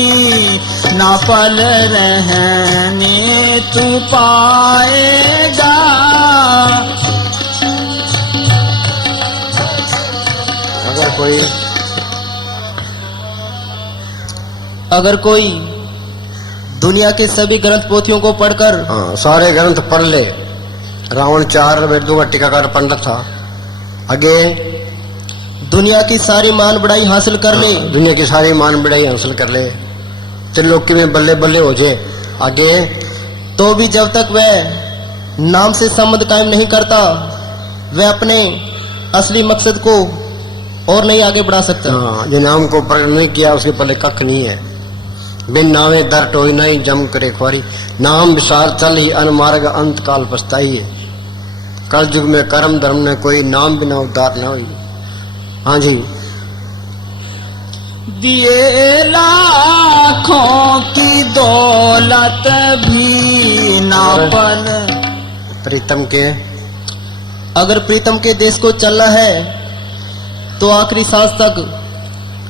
ना पल रहने तू पाएगा। अगर कोई दुनिया के सभी ग्रंथ पोथियों को पढ़कर सारे ग्रंथ पढ़ ले। रावण 4 वेदों का टीकाकार पंडित था। आगे दुनिया की सारी मान बढ़ाई हासिल कर ले। दुनिया की सारी मान बढ़ाई हासिल कर ले, त्रिलोकी में बल्ले बल्ले हो जाए। आगे तो भी जब तक वह नाम से संबंध कायम नहीं करता, वह अपने असली मकसद को और नहीं आगे बढ़ा सकता। जो नाम को प्रकट नहीं किया उसके पहले कख नहीं है। बिन नावे दर टोई नहीं जम करे ख्वारी। नाम विसार चल ही अनमार्ग अंत काल पछताई है। कल युग में कर्म धर्म ने कोई नाम बिना उद्धार न हुई। हाँ जी, दिए लाखों की दौलत भी ना पल। प्रीतम के अगर प्रीतम के देश को चलना है तो आखिरी सांस तक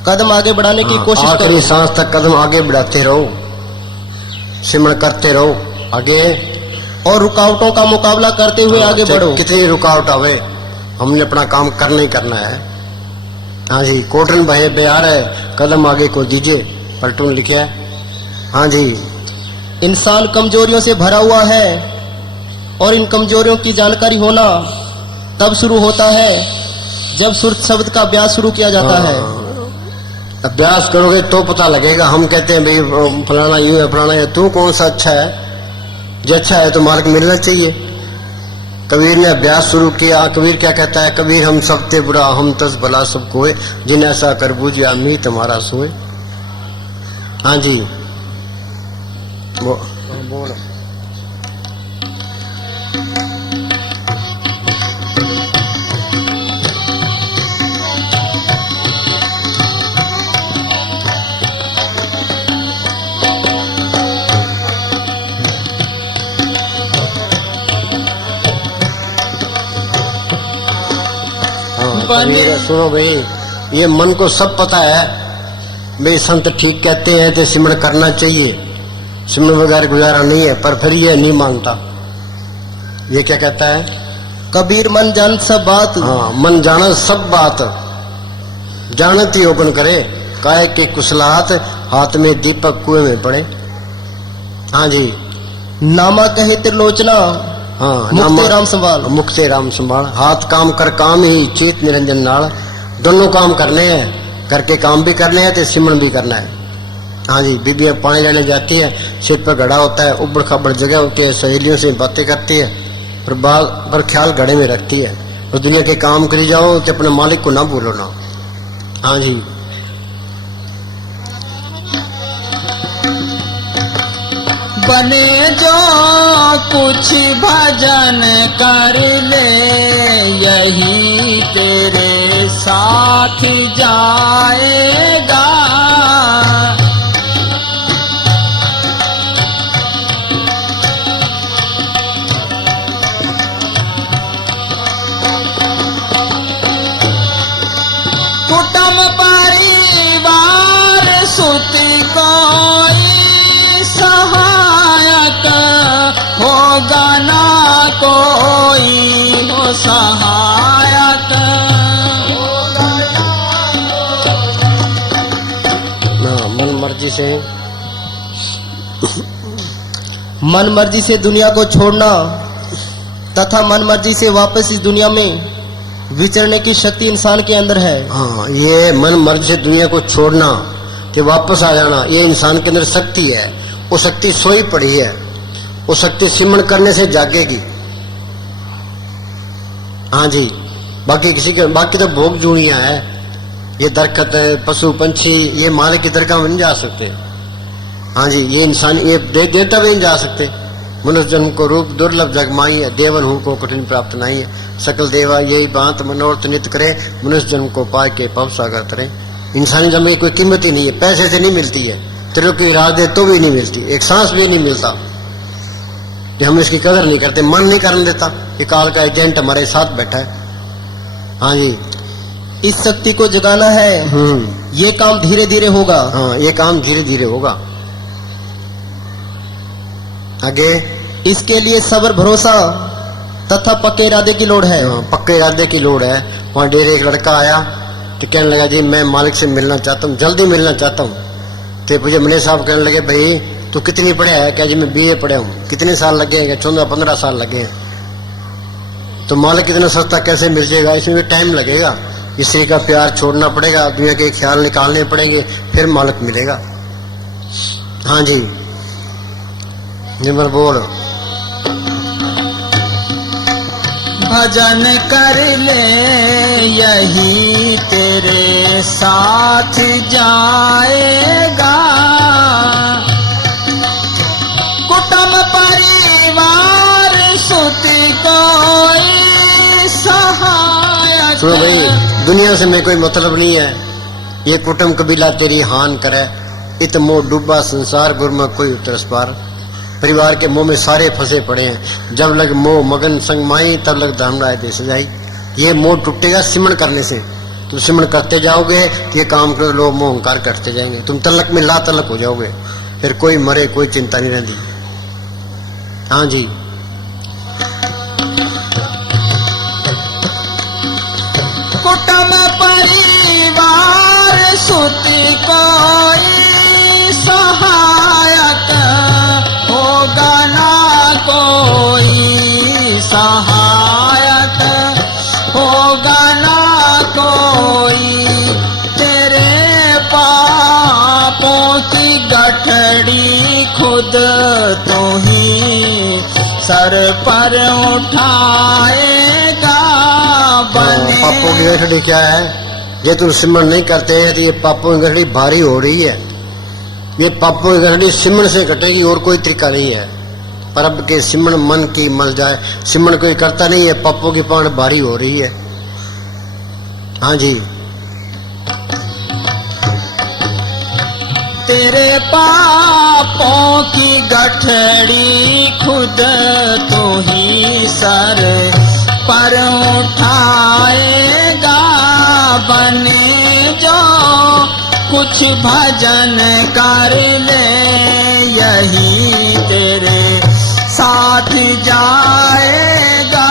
कदम आगे बढ़ाने की कोशिश करो। आखिरी सांस तक कदम आगे बढ़ाते रहो, सिमरन करते रहो आगे, और रुकावटों का मुकाबला करते हुए आगे बढ़ो। कितनी रुकावट आवे, हमने अपना काम करना ही करना है। हाँ जी, कोटन बहे बिहार है, कदम आगे को दीजिए, पलटून लिखा है। हाँ जी, इंसान कमजोरियों से भरा हुआ है और इन कमजोरियों की जानकारी होना तब शुरू होता है जब सुरत शब्द का अभ्यास शुरू किया जाता है। अभ्यास करोगे तो पता लगेगा। हम कहते हैं भाई फलाना यूं है फलाना है, तू कौन सा अच्छा है? जो अच्छा है तो मार्ग मिलना चाहिए। कबीर ने अभ्यास शुरू किया। कबीर क्या कहता है? कबीर हम सबते बुरा हम तस भला सब कोय, जिन ऐसा कर बूझिया मी तुम्हारा सोए। हाँ जी, बोल। अपने सुनो भाई, ये मन को सब पता है भाई, संत ठीक कहते हैं तो सिमरण करना चाहिए, सिमरण वगैरह गुजारा नहीं है, पर फिर ये नहीं मानता। ये क्या कहता है? कबीर मन जान सब बात। हाँ, मन जाना सब बात, जानत ही ओपन करे, काहे के कुशलात, हाथ में दीपक कुएं में पड़े। हाँ जी, नामा कहे त्रिलोचना, हाँ, मुक्ते राम संभाल। मुक्ते राम संभाल। हाथ काम कर काम ही चेत निरंजन नाल, दोनों काम करने हैं, घर के काम भी करने हैं तो सिमरण भी करना है। हाँ जी, बीबियां पानी लेने जाती है, सिर पर घड़ा होता है, उबड़ खाबड़ जगह होती है, सहेलियों से बातें करती है, पर ख्याल घड़े में रखती है। और दुनिया के काम करी जाओ तो अपने मालिक को ना भूलो ना। हाँ जी, बने जो कुछ भजन कर ले, यही तेरे साथ जाएगा। कुटुंब परिवार सुति कोई सहायक, होगा ना कोई हो सहायक। मन मर्जी से, मन मर्जी से दुनिया को छोड़ना तथा मन मर्जी से वापस इस दुनिया में विचरने की शक्ति इंसान के अंदर है। हाँ, ये मन मर्जी से दुनिया को छोड़ना कि वापस आ जाना, ये इंसान के अंदर शक्ति है। वो शक्ति सोई पड़ी है, वो शक्ति सिमरण करने से जागेगी। हाँ जी, बाकी किसी के, बाकी तो भोग जूनियां है, ये दरखत पशु पंछी, ये मालिक की दरगाह में नहीं जा सकते। हाँ जी, ये इंसान, ये देवता भी नहीं जा सकते। मनुष्य जन्म को रूप दुर्लभ जगमाई है, देवन हूं को कठिन प्राप्त नहीं है। सकल देवा यही बात मनोरथ नित करे, मनुष्य जन्म को पाए के पव सागर तरे। इंसानी जन्म की कोई कीमत ही नहीं है, पैसे से नहीं मिलती है, तेरे को इराद दे तो भी नहीं मिलती, एक सांस भी नहीं मिलता। कि हम इसकी कदर नहीं करते, मन नहीं करने देता कि काल का एजेंट हमारे साथ बैठा है। हाँ जी, इस शक्ति को जगाना है, ये काम धीरे धीरे होगा। हाँ, ये काम धीरे धीरे होगा। आगे, इसके लिए सब्र भरोसा तथा पक्के इरादे की लोड़ है। पक्के इरादे की लोड़ है। वहाँ डेरे एक लड़का आया तो कहने लगा जी मैं मालिक से मिलना चाहता हूँ, जल्दी मिलना चाहता हूँ। तो मुझे मने साहब कहने लगे भाई तू कितनी पढ़ा है? क्या जी मैं BA पढ़ा हूँ। कितने साल लगे हैं? 14-15 साल लगे हैं। तो मालिक इतना सस्ता कैसे मिल जाएगा? इसमें भी टाइम लगेगा, किसी का प्यार छोड़ना पड़ेगा, दुनिया के ख्याल निकालने पड़ेंगे, फिर मालिक मिलेगा। हाँ जी, निमर बोल। भजन कर ले यही तेरे साथ जाएगा। कुटुंब परिवार सुति कोई सहायक। सुनो भाई, दुनिया से मैं कोई मतलब नहीं है। ये कुटुंब कबीला तेरी हान करे, इत मोह डूबा संसार, गुरम कोई उतरस पार। परिवार के मोह में सारे फंसे पड़े हैं, जब लग मोह मगन संग माई, तब लग धर्म राय दे सजाई। ये मोह टूटेगा सिमरण करने से। तुम सिमरण करते जाओगे तो ये काम करो, लोग मोह अहंकार करते जाएंगे, तुम तलक में ला तलक हो जाओगे, फिर कोई मरे कोई चिंता नहीं रहती। हाँ जी, कुटुंब परिवार सुति कोई सहायक, होगा ना कोई सहायक, होगा ना कोई। तेरे पापों की गठड़ी खुद तू ही सर पर उठाएगा। पापों की गठड़ी क्या है? ये तुम सिमरण नहीं करते हैं तो ये पापों की गठड़ी भारी हो रही है। ये पापों की गठड़ी सिमरण से कटेगी, और कोई तरीका नहीं है। परब के सिमरण मन की मल जाए, सिमरण कोई करता नहीं है, पापों की पांड भारी हो रही है। हाँ जी, तेरे पापों की गठड़ी खुद तू ही सर पर उठाएगा। बने जो कुछ भजन कर ले, यही तेरे साथ जाएगा।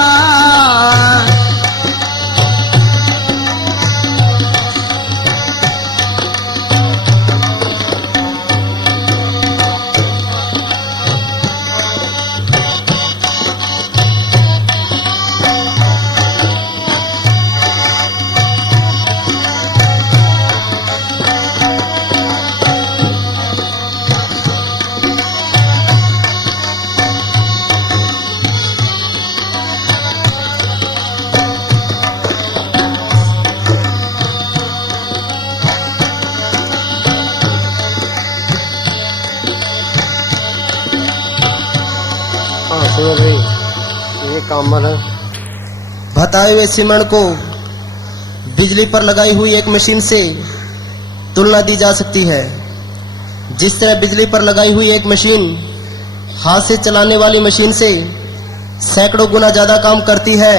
हाँ सुनो भाई, ये कामल है। बताए हुए सिमरण को बिजली पर लगाई हुई एक मशीन से तुलना दी जा सकती है। जिस तरह बिजली पर लगाई हुई एक मशीन हाथ से चलाने वाली मशीन से सैकड़ों गुना ज्यादा काम करती है।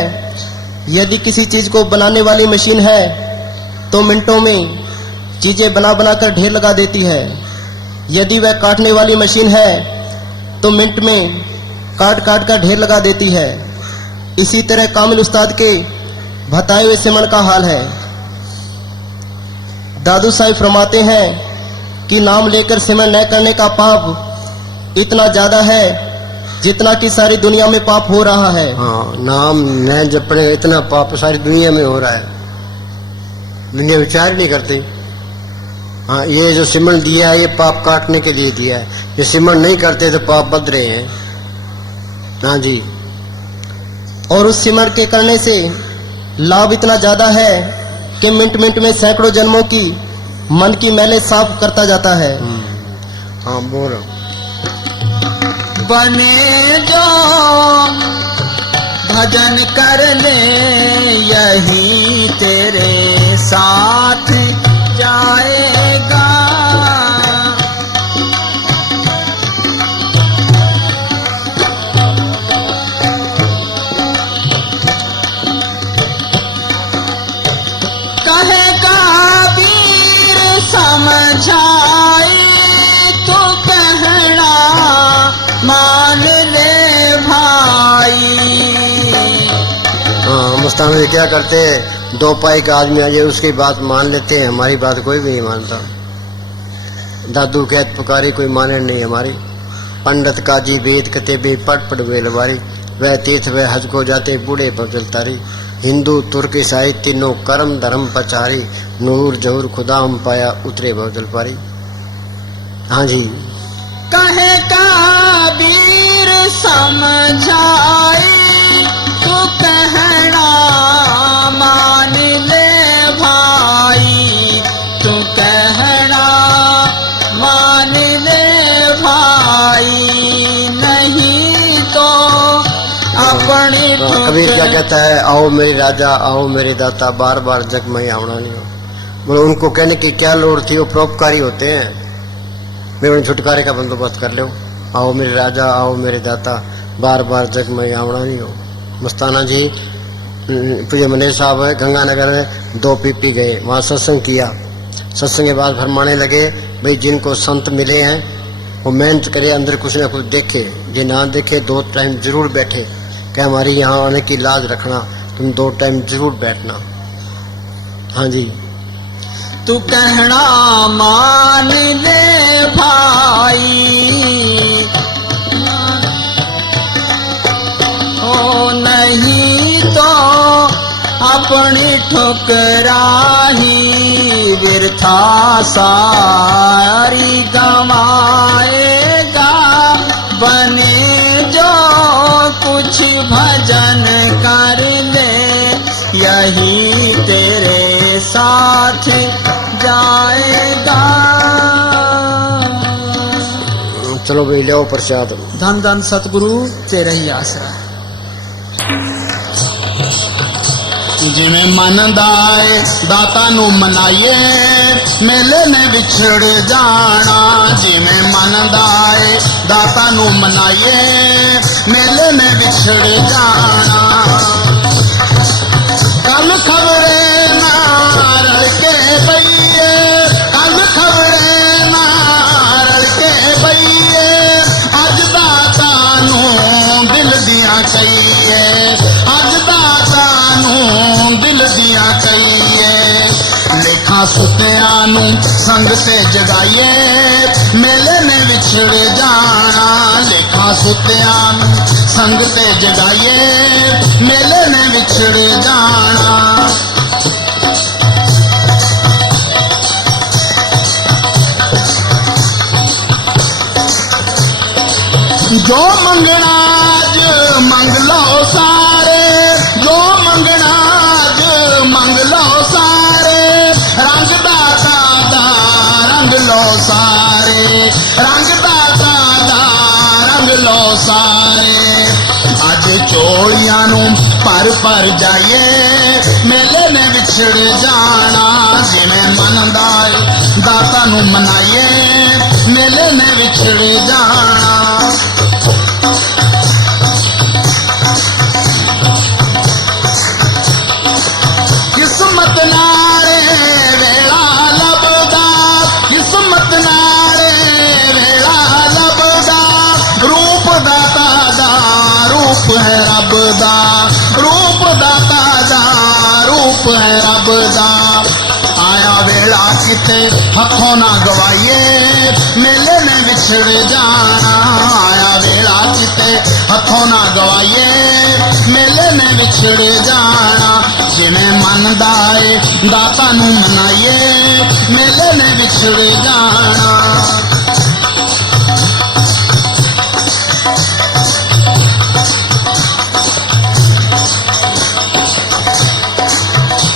यदि किसी चीज को बनाने वाली मशीन है तो मिनटों में चीजें बना बना कर ढेर लगा देती है। यदि वह काटने वाली मशीन है तो मिनट में काट काट कर ढेर लगा देती है। इसी तरह कामिल उस्ताद के बताए हुए सिमरण का हाल है। दादू साहिब फरमाते हैं कि नाम लेकर सिमरण न करने का पाप इतना ज्यादा है जितना कि सारी दुनिया में पाप हो रहा है। हाँ, नाम न जपने इतना पाप सारी दुनिया में हो रहा है, दुनिया विचार नहीं करती। हाँ, ये जो सिमरण दिया है ये पाप काटने के लिए दिया है। ये सिमरण नहीं करते तो पाप बद रहे हैं। हाँ जी। और उस सिमरण के करने से लाभ इतना ज्यादा है कि मिनट मिनट में सैकड़ों जन्मों की मन की मैले साफ करता जाता है। हाँ बोलो। बने जो भजन कर ले, यही तेरे साथ जाएगा। कहे कबीर समझाई तो कहना मान ले भाई। हाँ, मुस्तान क्या करते हैं, दो पाई का आदमी आ जाए उसकी बात मान लेते हैं, हमारी बात कोई भी नहीं मानता। दादू कहत पुकारी कोई माने नहीं हमारी। पंडित काजी वेद कतेबे पट पट वेलवारी, वह तीर्थ वह हज को जाते बूढ़े बगल तारी। हिंदू तुर्क ईसाई तीनों कर्म धर्म पचारी, नूर जहूर खुदा हम पाया उतरे बगल पारी। हाँ जी। कहे कबीर समझाई तू कहना मान ले भाई, तू कहना मान ले भाई, नहीं तो अपनी कबीर क्या कहता है, आओ मेरे राजा आओ मेरे दाता, बार बार जग में आवना नहीं हो। बोले उनको कहने की क्या लोड़ थी, वो परोपकारी होते हैं, मेरे उन्हें छुटकारे का बंदोबस्त कर लो। आओ मेरे राजा आओ मेरे दाता, बार बार जग में आवना नहीं हो। मस्ताना जी पूज्य मनेर साहब है गंगानगर में 2 पीपी गए, वहाँ सत्संग किया। सत्संग के बाद फरमाने लगे भाई जिनको संत मिले हैं वो मेहनत करे, अंदर कुछ ना कुछ देखे, जो ना देखे 2 टाइम जरूर बैठे। क्या हमारी यहाँ आने की लाज रखना, तुम 2 टाइम जरूर बैठना। हाँ जी। तू कहना मान ले भाई, ओ नहीं तो अपनी ठुकराही वृथा सारी गवाएगा। बने जो कुछ भजन कर ले, यही तेरे साथ जाएगा। चलो भाई ले प्रसाद। धन धन सतगुरु तेरा ही आसरा। जिमें मन दाए दाता नु मनाइए, मेले ने विछड़ जाना। जिमें मन दाए दाता नु मनाइए, मेले ने विछड़ जाना। कल खबरे ना ਸੁੱਤਿਆਂ ਨੂੰ ਸੰਗ ਤੇ ਜਗਾਈਏ ਮੇਲੇ ਨੇ ਵਿਛੜ ਜਾਣਾ ਲੇਖਾ ਸੁੱਤਿਆਂ ਨੂੰ ਸੰਗ ਤੇ ਜਗਾਈਏ ਮੇਲੇ ਨੇ ਵਿਛੜ ਜਾਣਾ जो मंगना आज मंग लो सारे जो मंगना आज मंग लो सारे रंग दाता रंग लो सारे रंग दाता रंग लो सारे अज चोलियां नू पर जाइए मेले ने विछड़ जाना जिवें मनदा दाता नू मनाइए मेले ने विछड़ जाना किस्मत नारे वेला लभदा किस्मत नारे वेला लभदा रूप दाता दा रूप है रब दा रूप दाता दा रूप है रब दा आया वेला किते हथों ना गवाइए मेले ने विछड़ जाना आया वेला किते हथों ना गवाइए मेले ने विछड़ जाना जिवें मनदा है दाता नू मनाइए मेले ने विछड़ जाना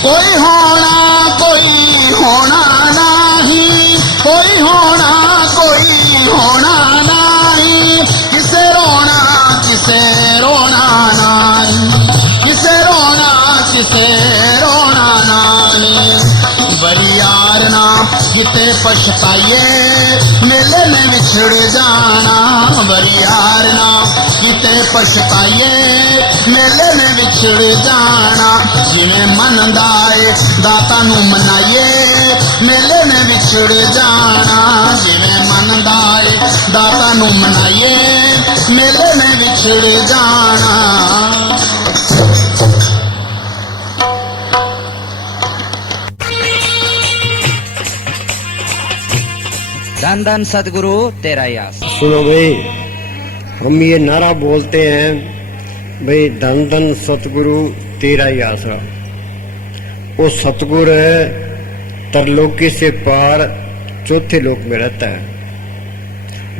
कोई होना नहीं कोई होना नहीं किसे रोना नहीं किसे रोना नहीं बरियार ना किते पछताइए मेले ने विछड़ जाना बरियार ना किते पछताइए मेले ने विछड़ जाना जिवें मनदा है दाता नू मनाइए मेले ने विछड़ जाना जिवें मनदा है दाता नू मनाइए मेले ने विछड़ जाना धन धन सतगुरु तेरा ही आस। सुनो भाई, हम ये नारा बोलते हैं भाई धन धन सतगुरु तेरा ही आसरा। वो सतगुर है तरलोकी से पार चौथे लोक में रहता है।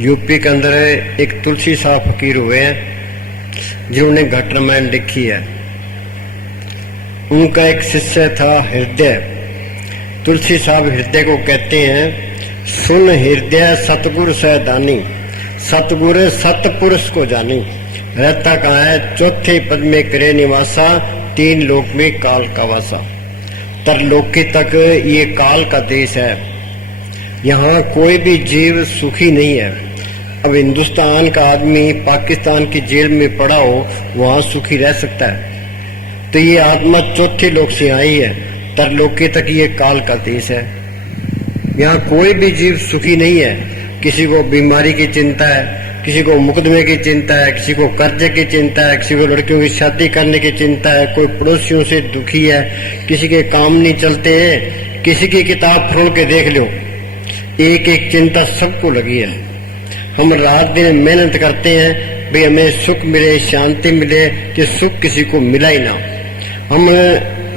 यूपी के अंदर एक तुलसी साहब फकीर हुए हैं जिन्होंने घट रामायण लिखी है। उनका एक शिष्य था हृदय। तुलसी साहब हृदय को कहते हैं, सुन हृदय सतगुर सहदानी, सतगुर सतपुरुष को जानी। रहता कहाँ है? चौथे पद में करे निवासा, तीन लोक में काल का वासा। तरलोकी तक ये काल का देश है। यहाँ कोई भी जीव सुखी नहीं है। अब हिंदुस्तान का आदमी पाकिस्तान की जेल में पड़ा हो, वहाँ सुखी रह सकता है? तो ये आत्मा चौथे लोक से आई है। तरलोकी तक ये काल का देश है। यहाँ कोई भी जीव सुखी नहीं है। किसी को बीमारी की चिंता है, किसी को मुकदमे की चिंता है, किसी को कर्जे की चिंता है, किसी को लड़कियों की शादी करने की चिंता है, कोई पड़ोसियों से दुखी है, किसी के काम नहीं चलते हैं। किसी की किताब फरोल के देख लो, एक एक चिंता सबको लगी है। हम रात दिन मेहनत करते हैं भाई हमें सुख मिले, शांति मिले, कि सुख किसी को मिला ही ना। हम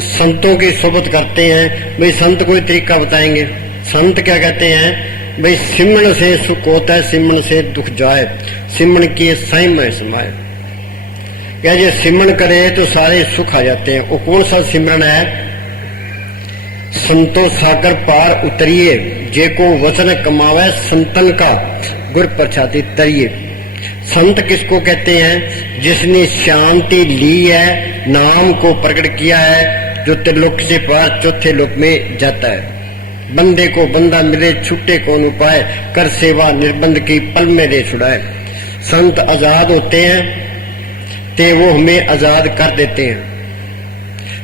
संतों की सोबत करते हैं, भाई संत कोई तरीका बताएंगे। संत क्या कहते हैं? भाई सिमरन से सुख होता है, सिमरन से दुख जाए, सिमरन किए साईं में समाए। क्या जो सिमरन करे तो सारे सुख आ जाते हैं। वो कौन सा सिमरन है? संतो सागर पार उतरिए, जे को वचन कमावे संतन का गुर प्रसादी तरिए। संत किसको कहते हैं? जिसने शांति ली है, नाम को प्रकट किया है, जो त्रिलोक से पार चौथे लोक में जाता है। बंदे को बंदा मिले, छूटे कौन उपाय, कर सेवा निर्बंध की पल में ले छुड़ाए। संत आजाद होते हैं ते वो हमें आजाद कर देते हैं।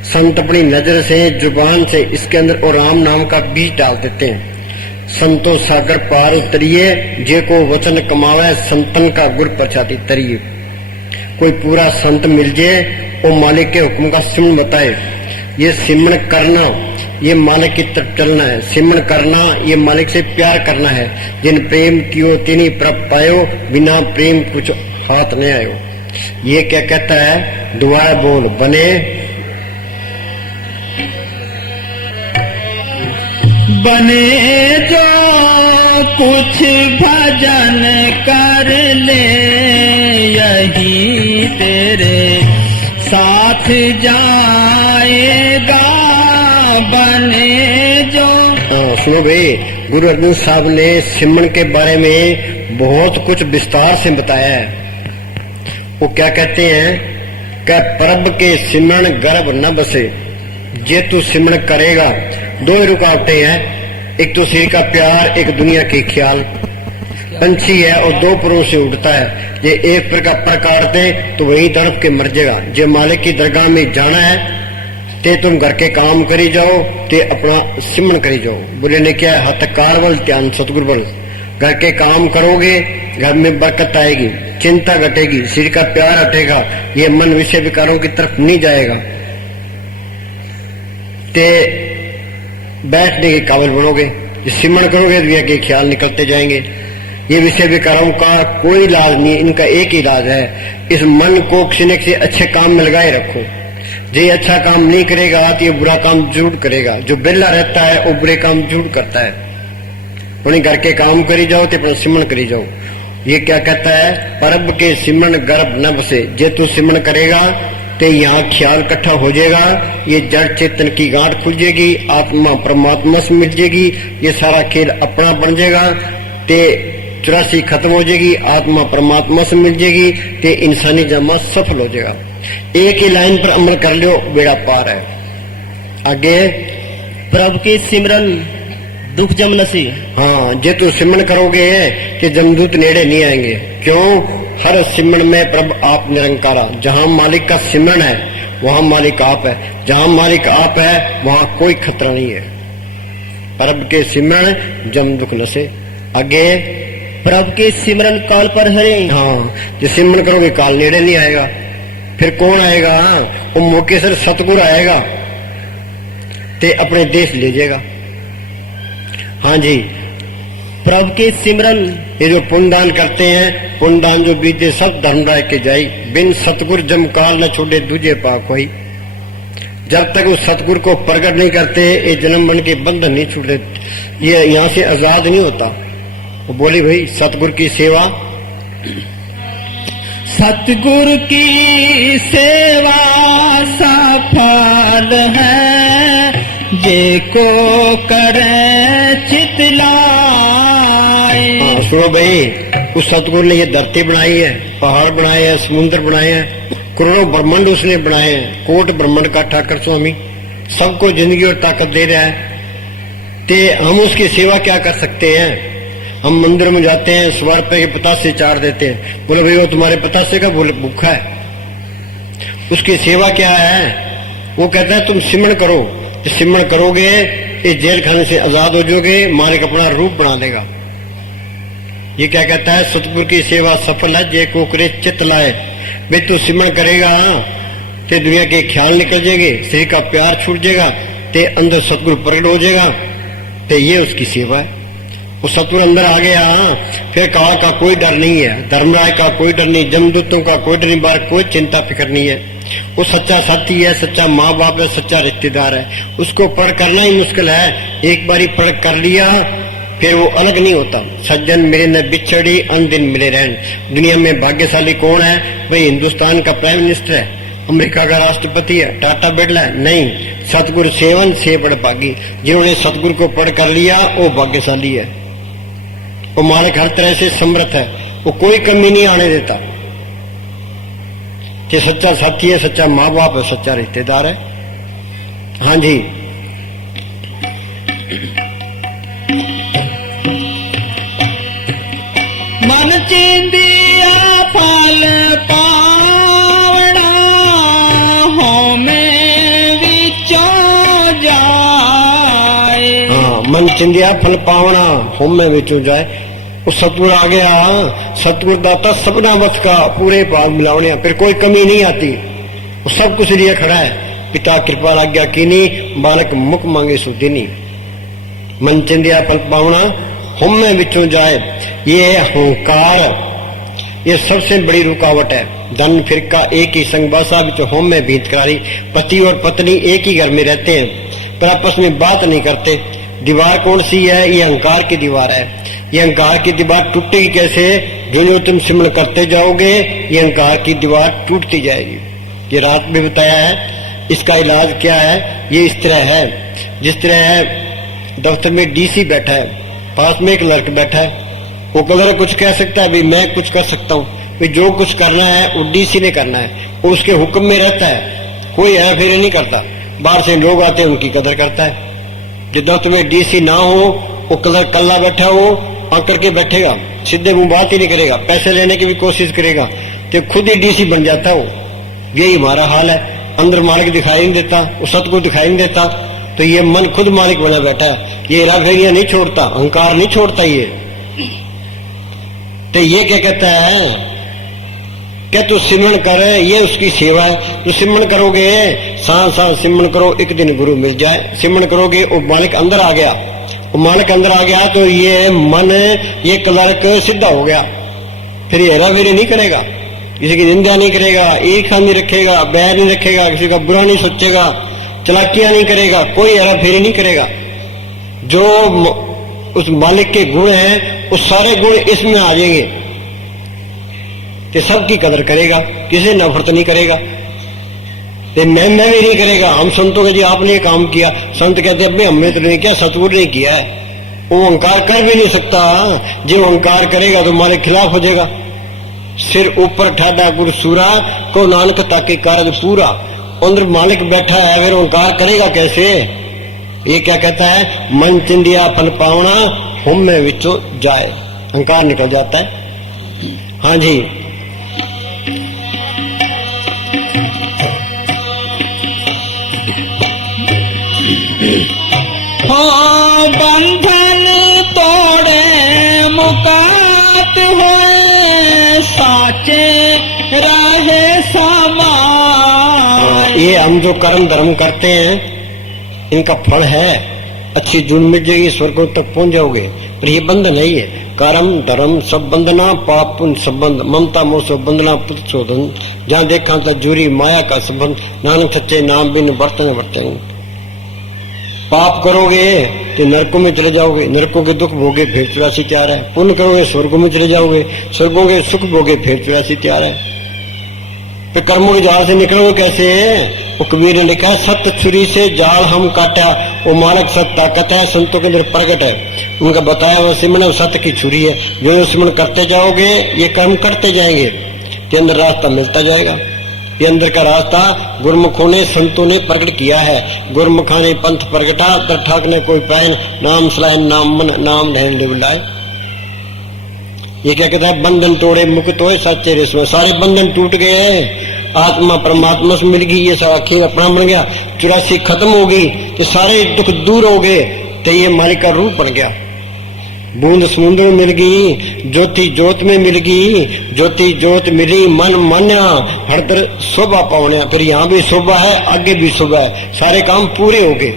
संत अपनी नजर से, जुबान से इसके अंदर और राम नाम का बीज डाल देते हैं। संतो सागर पार उतरिए, जे को वचन कमावे संतन का गुर प्रसादी तरिए। कोई पूरा संत मिल जाए, वो मालिक के हुक्म का सिमरन बताए। ये सिमरन करना ये मालिक की तरफ चलना है। सिमरण करना ये मालिक से प्यार करना है। जिन प्रेम कियो तिनी प्रभ पायो, बिना प्रेम कुछ हाथ नहीं आयो। ये क्या कहता है? दुआ बोल बने बने जो कुछ भजन कर ले, यही तेरे साथ जाएगा। बने जो सुनो भाई, गुरु अर्जुन साहब ने सिमरण के बारे में बहुत कुछ विस्तार से बताया है। वो क्या कहते हैं कि परब के सिमरण गर्भ न बसे, जे तू सिमरण करेगा। दो ही रुकावटें हैं, एक तो शरीर का प्यार, एक दुनिया के ख्याल। पंछी है और दो परों से उड़ता है, ये एक पर का पर काट दे तो वही तड़प के मर जाएगा। जे मालिक की दरगाह में जाना है ते तुम घर के काम करी जाओ, ते अपना सिमरण करी जाओ। बोले ने क्या है? हथ कारवल ध्यान सतगुरु बल। घर के काम करोगे, घर में बरकत आएगी, चिंता घटेगी, शरीर का प्यार हटेगा, ये मन विषय विकारों की तरफ नहीं जाएगा, ते बैठने के काबिल बनोगे। सिमरण करोगे दुनिया के ख्याल निकलते जाएंगे। ये विषय विकारों का कोई इलाज नहीं, इनका एक ही इलाज है, इस मन को किसी न किसी अच्छे काम में लगाए रखो। जो अच्छा काम नहीं करेगा तो ये बुरा काम जरूर करेगा। जो बेला रहता है वो बुरे काम जरूर करता है। अपने घर के काम करी जाओ तो अपना सिमरण करी जाओ। ये क्या कहता है? परब के सिमरण गर्भ न बसे, जे तू सिमरण करेगा तो यहाँ ख्याल इकट्ठा हो जाएगा, ये जड़ चेतन की गांठ खुल जाएगी, आत्मा परमात्मा से मिल जाएगी, ये सारा खेल अपना बन जाएगा, ते 84 खत्म हो जाएगी, आत्मा परमात्मा से मिल जाएगी, ते इंसानी जमा सफल हो जाएगा। एक ही लाइन पर अमल कर लो, बेड़ा पार है। आगे प्रभु के सिमरन दुख जम नसी। हाँ, जे तू सिमरण करोगे कि जमदूत नेड़े नहीं आएंगे। क्यों? हर सिमरण में प्रभु आप निरंकारा। जहाँ मालिक का सिमरण है वहाँ मालिक आप है, जहाँ मालिक आप है वहाँ कोई खतरा नहीं है। प्रभु के सिमरण जम दुख नसे। आगे प्रभु के सिमरन काल पर हरे। हाँ, जो सिमरण करोगे काल नेड़े नहीं आएगा। फिर कौन आएगा? वो मौके से सतगुरु आएगा ते अपने देश ले जाएगा। हाँ जी, प्रभु के सिमरन। ये जो पुण्यदान करते हैं, पुण्यदान जो बीते सब धर्मराय के जाई, बिन सतगुरु जम काल न छोड़े दूजे पाक होई। जब तक वो सतगुरु को प्रकट नहीं करते ये जन्म मन के बंधन नहीं छूटते, ये यहाँ से आजाद नहीं होता। वो बोले भाई सतगुरु की सेवा, सतगुरु की सेवा सफल है, जे को करे चितलाए। हाँ सुनो भाई, उस सतगुरु ने ये धरती बनाई है, पहाड़ बनाए हैं, समुद्र बनाए हैं, करोड़ों ब्रह्मांड उसने बनाए हैं, कोट ब्रह्मांड का ठाकर स्वामी सबको जिंदगी और ताकत दे रहा है। ते हम उसकी सेवा क्या कर सकते हैं? हम मंदिर में जाते हैं, 100 रुपए के पतासे चार देते हैं, बोले भाई वो तुम्हारे पतासे का बोले भूखा है। उसकी सेवा क्या है? वो कहता है तुम सिमरण करो, सिमरण करोगे इस जेल खाने से आजाद हो जाओगे, मालिक अपना रूप बना देगा। ये क्या कहता है? सतगुरु की सेवा सफल है, जे को करे चित लाए। भाई तू सिमरण करेगा ते दुनिया के ख्याल निकल जाएंगे, शरीर का प्यार छूट जाएगा, ते अंदर सतगुरु प्रकट हो जाएगा, ते ये उसकी सेवा है। वो सतगुरु अंदर आ गया, फिर काल का कोई डर नहीं है, धर्मराय का कोई डर नहीं, जमदूतों का कोई डर नहीं, बार कोई चिंता फिक्र नहीं है। वो सच्चा साथी है, सच्चा माँ बाप है, सच्चा रिश्तेदार है। उसको पढ़ करना ही मुश्किल है, एक बारी पढ़ कर लिया फिर वो अलग नहीं होता। सज्जन मेरे न बिछड़ी अन दिन मिले रहन। दुनिया में भाग्यशाली कौन है? भाई हिंदुस्तान का प्राइम मिनिस्टर है, अमेरिका का राष्ट्रपति है, टाटा बिरला है? नहीं, सतगुरु सेवन से बड़ भागी। जिन्होंने सतगुरु को पढ़ कर लिया वो भाग्यशाली है। वो मालिक हर तरह से समर्थ है, वो कोई कमी नहीं आने देता। ये सच्चा साथी है, सच्चा माँ बाप है, सच्चा रिश्तेदार है। हाँ जी, मन चिंदिया फल पावना, हो में विचों जाए। हाँ, मन चिंदिया फल पावना होम में विचो जाए। वो सतगुरु आ गया, सतगुरु दाता सबना बस का, पूरे भाग मिलावने, फिर कोई कमी नहीं आती। वो सब कुछ लिए खड़ा है। पिता कृपा आज्ञा कीनी, बालक मुख मांगे सुदिनी। मन चिंदिया पल पावना, हम में विचों जाए। ये है अहंकार, ये सबसे बड़ी रुकावट है। धन फिरका एक ही संगवासा विचों हम में भीत करारी। पति और पत्नी एक ही घर में रहते हैं पर आपस में बात नहीं करते। दीवार कौन सी है? ये अहंकार की दीवार है। ये अहंकार की दीवार टूटेगी कैसे? जो तुम सिमरण करते जाओगे ये अहंकार की दीवार टूटती जाएगी। ये रात में बताया है। इसका इलाज क्या है? ये इस तरह है, जिस तरह है दफ्तर में डीसी बैठा है, पास में एक लड़का बैठा है। वो कलर कुछ कह सकता है, भाई मैं कुछ कर सकता हूँ, भाई जो कुछ करना है वो डीसी ने करना है, वो उसके हुक्म में रहता है, कोई हेरा फेरी नहीं करता। बाहर से लोग आते हैं उनकी कदर करता है। जो दफ्तर में डीसी ना हो वो कलर कल्ला बैठा हो, आकर के बैठेगा, सीधे मुंह बात ही नहीं करेगा, पैसे लेने की भी कोशिश करेगा तो खुद ही डीसी बन जाता है वो। यही हमारा हाल है। अंदर मालिक दिखाई नहीं देता, वो सतगुरु दिखाई नहीं देता, तो ये मन खुद मालिक बना बैठा है। ये हेरा फेरियां नहीं छोड़ता, अहंकार नहीं छोड़ता। ये तो ये क्या कहता है? क्या तू सिमरण कर, ये उसकी सेवा है। तू सिमरण करोगे, सांस सांस सिमरण करो, एक दिन गुरु मिल जाए। सिमरण करोगे, वो मालिक अंदर आ गया, वो मालिक अंदर आ गया तो ये मन, ये क्लर्क सीधा हो गया। फिर ये हेरा फेरी नहीं करेगा, किसी की निंदा नहीं करेगा, ईर्ष्या नहीं रखेगा, बैर नहीं रखेगा, किसी का बुरा नहीं सोचेगा, चलाकियां नहीं करेगा, कोई हेरा फेरी नहीं करेगा। जो उस मालिक के गुण हैं वो सारे गुण इसमें आ जाएंगे, तो सबकी कदर करेगा, किसी नफरत नहीं करेगा, तो मैं भी नहीं करेगा। हम संतों के जी आपने ये काम किया, संत कहते हैं हमने तो नहीं किया, सतगुरु ने किया है। वो अहंकार कर भी नहीं सकता। जो अहंकार करेगा तो मालिक खिलाफ हो जाएगा। सिर ऊपर ठाडा गुरु सूरा, को नानक ताके कारज पूरा। अंदर मालिक बैठा है, फिर अहंकार करेगा कैसे? ये क्या कहता है? मन चिंदिया फल पावना, हम में विचो जाए। अहंकार निकल जाता है। हाँ जी, हो बंधन तोड़े मुकात है, साचे रहे समान। ये हम जो कर्म धर्म करते हैं इनका फल है। अच्छी जून मिल जाएगी, स्वर्ग तक पहुंच जाओगे। पर ये बंधन है, ये कर्म धर्म सब बंधना, पाप पुण्य संबंध, ममता मोह सब बंधना, पुत्र शोधन। जहाँ देखा तजूरी माया का संबंध, नानक सच्चे नाम बिन बर्तन बर्तन। पाप करोगे तो नरकों में चले जाओगे, नरकों के दुख भोगे, फिर 84 तैयार है। पुण्य करोगे स्वर्गों में चले जाओगे, स्वर्गों के सुख भोगे, फिर 84 तैयार है। फिर कर्मों के जाल से निकलोगे कैसे? वो कबीर ने लिखा है, सत्य छुरी से जाल हम काटा, वो मालिक सत्य ताकत है, संतों के अंदर प्रकट है। उनका बताया हुआ सिमरण सत्य की छुरी है। जो सिमरण करते जाओगे ये कर्म करते जाएंगे, ये अंदर रास्ता मिलता जाएगा। ये अंदर का रास्ता गुरमुखों ने संतों ने प्रकट किया है। गुरमुखा ने पंथ प्रगटा, तर ठाक ने कोई पैन, नाम सलाह नाम मन नाम ढहन ले बुलाए। ये क्या कहता है? बंधन तोड़े मुक्त होए साचे रेशम। सारे बंधन टूट गए, आत्मा परमात्मा से मिल गई, ये सारा खेल अपना बन गया। 84 खत्म होगी तो सारे दुख दूर हो गए, तो ये मालिक का रूप बन गया। बूंद समुद्र में मिल गई, ज्योति ज्योत में मिल गई, ज्योति ज्योत मिली मन मान्या, हर तरह शोभा पावने। फिर यहाँ भी शोभा है, आगे भी शोभा है, सारे काम पूरे हो गए।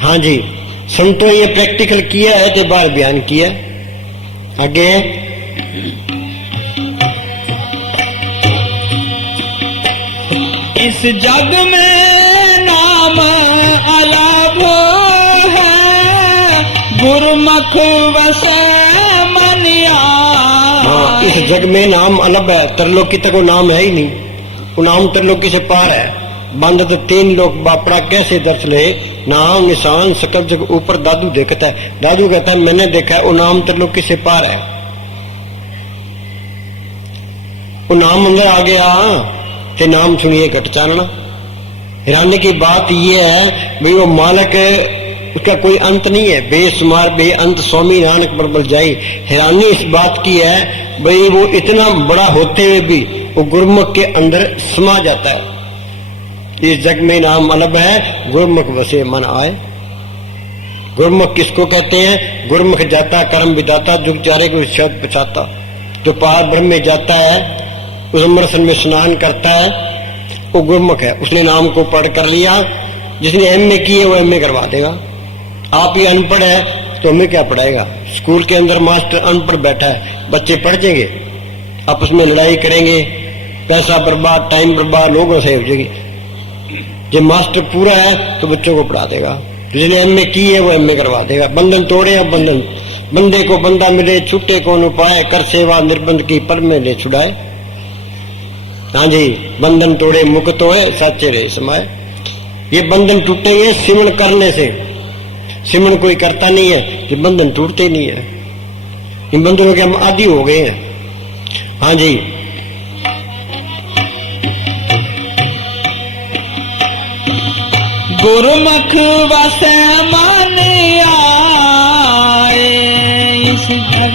हाँ जी, संतों ये प्रैक्टिकल किया है तो बार बयान किया। आगे इस जग में नाम अलाभ है, गुरमुख वसे मनिया। हाँ, इस जग में नाम अलग है, त्रिलोकी तक वो नाम है ही नहीं। वो नाम त्रिलोकी से पार है। बंद तो 3 लोग बापड़ा कैसे दर्श ले, नाम निशान सकल जग ऊपर। दादू देखता है, दादू कहता है मैंने देखा है, वो नाम त्रिलोकी से पार है। वो नाम अंदर आ गया ते नाम सुनिए घट चानना। हैरानी की बात यह है भाई वो मालिक उसका कोई अंत नहीं है, बेशुमार बेअंत स्वामी नानक बरबल जाई। हैरानी इस बात की है भाई वो इतना बड़ा होते हुए भी वो गुरमुख के अंदर समा जाता है। इस जग में नाम अलग है, गुरमुख बसे मन आए। गुरमुख किसको कहते हैं? गुरमुख जाता कर्म विदाता, जुग चारे को शब्द बचाता। तो पार ब्रह्म में जाता है, उस अमृतसर में स्नान करता है, वो गुरमुख है, उसने नाम को पढ़ कर लिया। जिसने एमए की है वो एमए करवा देगा। आप ही अनपढ़ है तो हमें क्या पढ़ाएगा? स्कूल के अंदर मास्टर अनपढ़ बैठा है, बच्चे पढ़ जाएंगे, आपस में लड़ाई करेंगे, पैसा बर्बाद, टाइम बर्बाद, लोगों से हो जाएगी। जब मास्टर पूरा है तो बच्चों को पढ़ा देगा। जिसने एमए की है वो एमए करवा देगा। बंधन तोड़े अब बंधन, बंदे को बंदा मिले, छूटे कौन उपाय, कर सेवा निर्बंध की पर में ले छुड़ाए। हाँ जी, बंधन तोड़े मुक्त होए, साचे रहे समाये। ये बंधन टूटेंगे सिमरन करने से। सिमरन कोई करता नहीं है कि बंधन टूटते नहीं है। इन बंधनों के हम आदी हो गए हैं। हाँ जी, गुरुमुख वसे मन आए इस घर,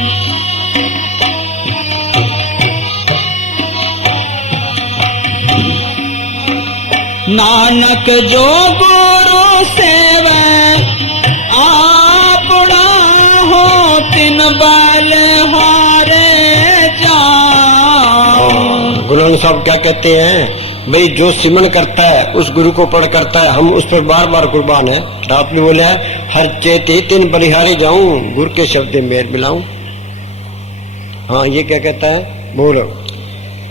नानक जो गुरु सेवे आपना हो तिन बल हारे जाओ। गुरु साहब क्या कहते हैं भाई, जो सिमरन करता है उस गुरु को पढ़ करता है, हम उस पर बार बार कुर्बान है। आपने बोला हर चेते तिन बलिहारी जाऊं, गुरु के शब्द मेर मिलाऊं। हाँ, ये क्या कहता है, बोलो।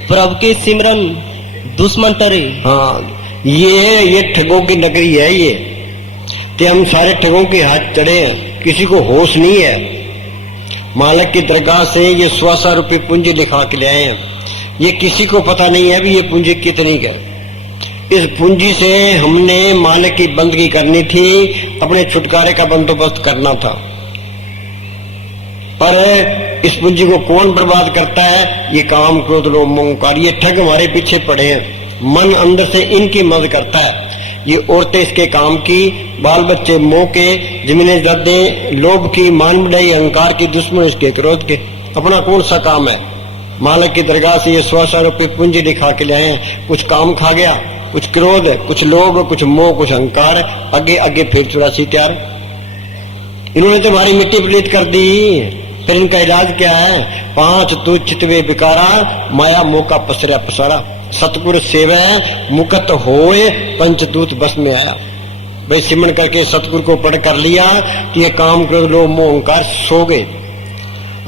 प्रभु के सिमरन दुश्मन तरे। हाँ, ये ठगों की नगरी है ये, ते हम सारे ठगों के हाथ चढ़े हैं, किसी को होश नहीं है। मालिक की दरगाह से ये 100 रुपये पूंजी लिखा के ले आए हैं। ये किसी को पता नहीं है भी ये पूंजी कितनी है। इस पूंजी से हमने मालिक की बंदगी करनी थी, अपने छुटकारे का बंदोबस्त करना था। पर इस पूंजी को कौन बर्बाद करता है? ये काम, क्रोध, लोभ, मोह, अहंकार, ये ठग हमारे पीछे पड़े हैं। मन अंदर से इनकी मदद करता है। ये औरतें इसके काम की, बाल बच्चे मोह के, जमीनें जद्दें लोभ की, मान बढ़ाई अहंकार की, दुश्मन इसके क्रोध के। अपना कौन सा काम है? मालिक की दरगाह से ये 100 रुपये पूंजी दिखा के ले आए हैं। कुछ काम खा गया, कुछ क्रोध, कुछ लोभ, कुछ मोह, कुछ अहंकार, आगे आगे फिर 84 तैयार। इन्होंने तो हमारी मिट्टी पलीत कर दी। फिर इनका इलाज क्या है? 5 तुच्छ चितवे बिकारा, माया मोह का पसरा पसारा। सतगुरु सेवा मुकत होए, पंचदूत बस में आया। भाई सिमरन करके सतगुरु को पढ़ कर लिया कि ये काम, क्रोध, लोभ, मोह, अहंकार सो गए।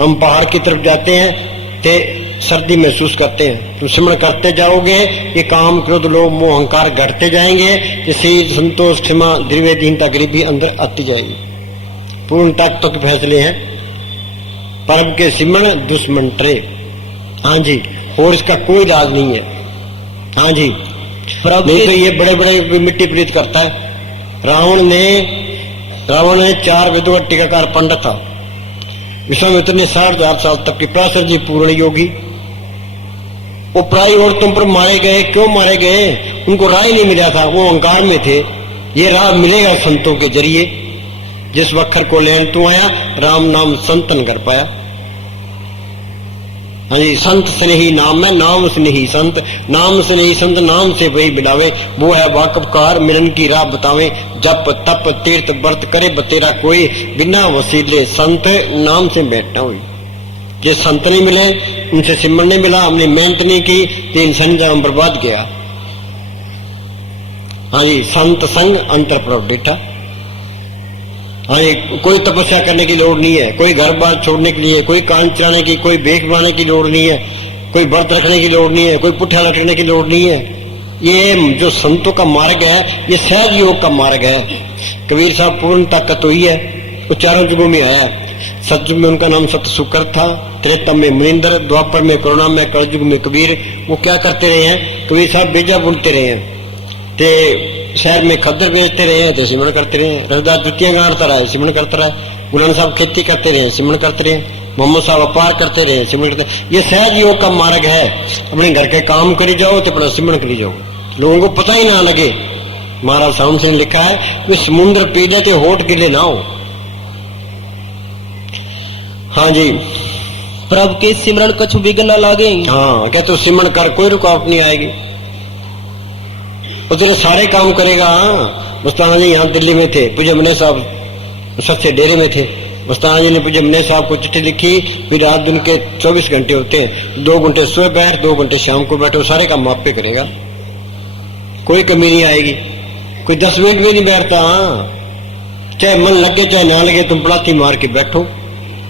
हम पहाड़ की तरफ जाते हैं ते सर्दी महसूस करते हैं, तो सिमरन करते जाओगे ये काम, क्रोध, लोभ, मोह, अहंकार घटते जाएंगे। जैसे संतोष, क्षमा, दृढ़, दीनता, गरीबी अंदर आती जाएगी। पूर्ण तक के फैसले हैं। परम के सिमरन दुश्मन टरे। हाँ जी, और इसका कोई इलाज नहीं है। हाँ जी, नहीं तो ये बड़े बड़े मिट्टी प्रीत करता है। रावण ने 4 विद्वत टीकाकार पंडित था। विश्वामित्र ने 60,000 साल तक की पराशर जी पूर्ण योगी, वो प्राय औरतों पर मारे गए। क्यों मारे गए? उनको राय नहीं मिला था, वो अहंकार में थे। ये राह मिलेगा संतों के जरिए। जिस वक्र को लेन तू आया, राम नाम संतन कर पाया। हाँ जी, संत स्नेही नाम है, नाम स्नेही संत, नाम स्नेही संत, नाम से वही मिलावे। वो है वाकफकार, मिलन की राह बतावे। जप तप तीर्थ व्रत करे बतेरा कोई, बिना वसीले संत नाम से बैठना हुई। जे संत नहीं मिले, उनसे सिमरन नहीं मिला, हमने मेहनत नहीं की, तो इंसान जब बर्बाद गया। हाँ जी, संत संग अंतर प्रभ बैठा। हाँ जी, कोई तपस्या करने की लोड़ नहीं है, कोई घर बार छोड़ने के लिए, कोई कान चलाने की, कोई बेख बनाने की लोड़ नहीं है, कोई व्रत रखने की लोड़ नहीं है, कोई पुट्ठा लटकने की लोड़ नहीं है। ये जो संतों का मार्ग है, ये सहज योग का मार्ग है। कबीर साहब पूर्ण ताकत हुई है, वो चारों युगों में आया। सतयुग में उनका नाम सत शुक्र था, त्रेता में मुनिंदर, द्वापर में करुणा में, कलयुग में कबीर। वो क्या करते रहे हैं? कबीर साहब बेजा बुनते रहे हैं, ते शहर में खद्दर बेचते रहे हैं, तो सिमरन करते रहे। रविदास जुतियां गाड़ता रहा, सिमरन करता रहा। गुलाम साहब खेती करते रहे, सिमरन करते रहे। मोहम्मद साहब अपार करते रहे, सिमरन करते। ये सहज योग का मार्ग है। अपने घर के काम करी जाओ तो अपना सिमरन करी जाओ, लोगों को पता ही ना लगे। महाराज साहब से लिखा है कि समुद्र पी जाते होठ गिले ना हो। हाँ जी, प्रभु के सिमरन कछु विघ्न न लागे। हाँ, क्या तो सिमरन कर कोई रुकावट नहीं आएगी, वो तेरे सारे काम करेगा। मुस्ताना जी यहाँ दिल्ली में थे, पूज्य मने साहब सच्चे डेरे में थे। मुस्ताना जी ने पूज्य मने साहब को चिट्ठी लिखी, फिर रात दिन के 24 घंटे होते हैं, 2 घंटे सुबह बैठ, 2 घंटे शाम को बैठो, सारे काम आप पे करेगा। कोई कमी नहीं आएगी। कोई 10 मिनट में नहीं बैठता। चाहे मन लगे चाहे ना लगे, तुम पलाती मार के बैठो।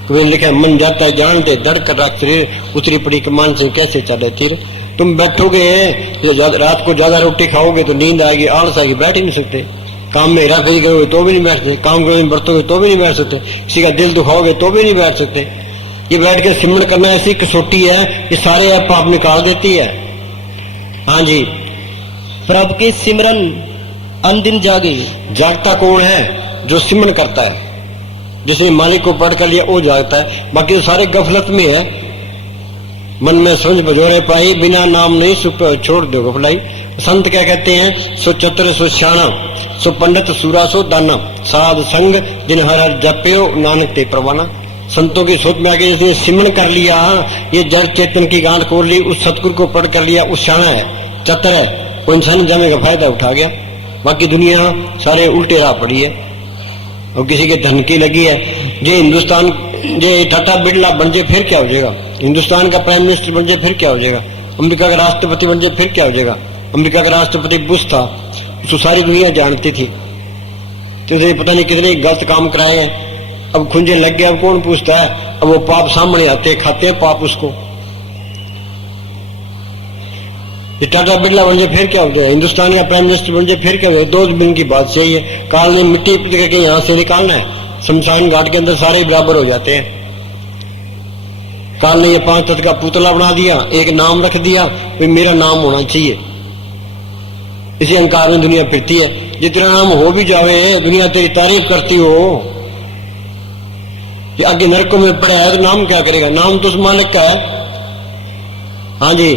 कभी लिखा है मन जाता है जान दे, धड़कर रख शरीर, उतरी पड़ी कमान से कैसे चले तीर। तुम बैठोगे रात को ज्यादा रोटी खाओगे तो नींद आएगी, आलस आएगी, बैठ ही नहीं सकते। काम में हेरा फेरी करोगे तो भी नहीं बैठ सकते, काम करोगे बरतोगे तो भी नहीं बैठ सकते, किसी का दिल दुखाओगे तो भी नहीं बैठ सकते। ये बैठ के सिमरन करना ऐसी कसौटी है, ये सारे पाप निकाल देती है। हाँ जी, प्रभु के सिमरन अनदिन जागे। जागता कौन है? जो सिमरन करता है। जिसने मालिक को पढ़ कर लिया वो जागता है, बाकी तो सारे गफलत में है। मन में समझ बजोरे पाई, बिना नाम नहीं सुप छोड़ दो गफलाई। संत क्या कहते हैं? सो चतुर सो श्याणा, सो पंडित सूरा सो दाना, साध संग जिन हर हर जप्यो नानक ते प्रवाना। संतों की सोच में आगे जिसने सिमरन कर लिया, ये जड़ चेतन की गांठ खोल ली, उस सतगुरु को पढ़ कर लिया, उस श्याणा है, चतर है, वो इंसान जाने का फायदा उठा गया। बाकी दुनिया सारे उल्टे राह पड़ी है और किसी के धन की लगी है। जे हिंदुस्तान जे टाटा बिरला बन जाए फिर क्या हो जाएगा? हिंदुस्तान का प्राइम मिनिस्टर बन जाए फिर क्या हो जाएगा? अमेरिका का राष्ट्रपति बन जाए फिर क्या हो जाएगा? अमेरिका का राष्ट्रपति बुश था, उसको सारी दुनिया जानती थी, तो इसे पता नहीं कितने गलत काम कराए हैं। अब खुंजे लग गए, अब कौन पूछता है? अब वो पाप सामने आते, खाते हैं पाप उसको। ये टाटा बिरला बन जाए फिर क्या हो जाएगा? हिंदुस्तान का प्राइम मिनिस्टर बन जाए फिर क्या हो जाएगा? 2 दिन की बात सही है। काल ने मिट्टी करके यहां से निकालना है, शमशान घाट के अंदर सारे बराबर हो जाते हैं। काल ने ये 5 तत्व का पुतला बना दिया, एक नाम रख दिया, भाई मेरा नाम होना चाहिए। इसी अहंकार में दुनिया फिरती है। जितना नाम हो भी जावे, दुनिया तेरी तारीफ करती हो, ये आगे नरकों में पड़ा है तो नाम क्या करेगा? नाम तो उस मालिक का है। हाँ जी,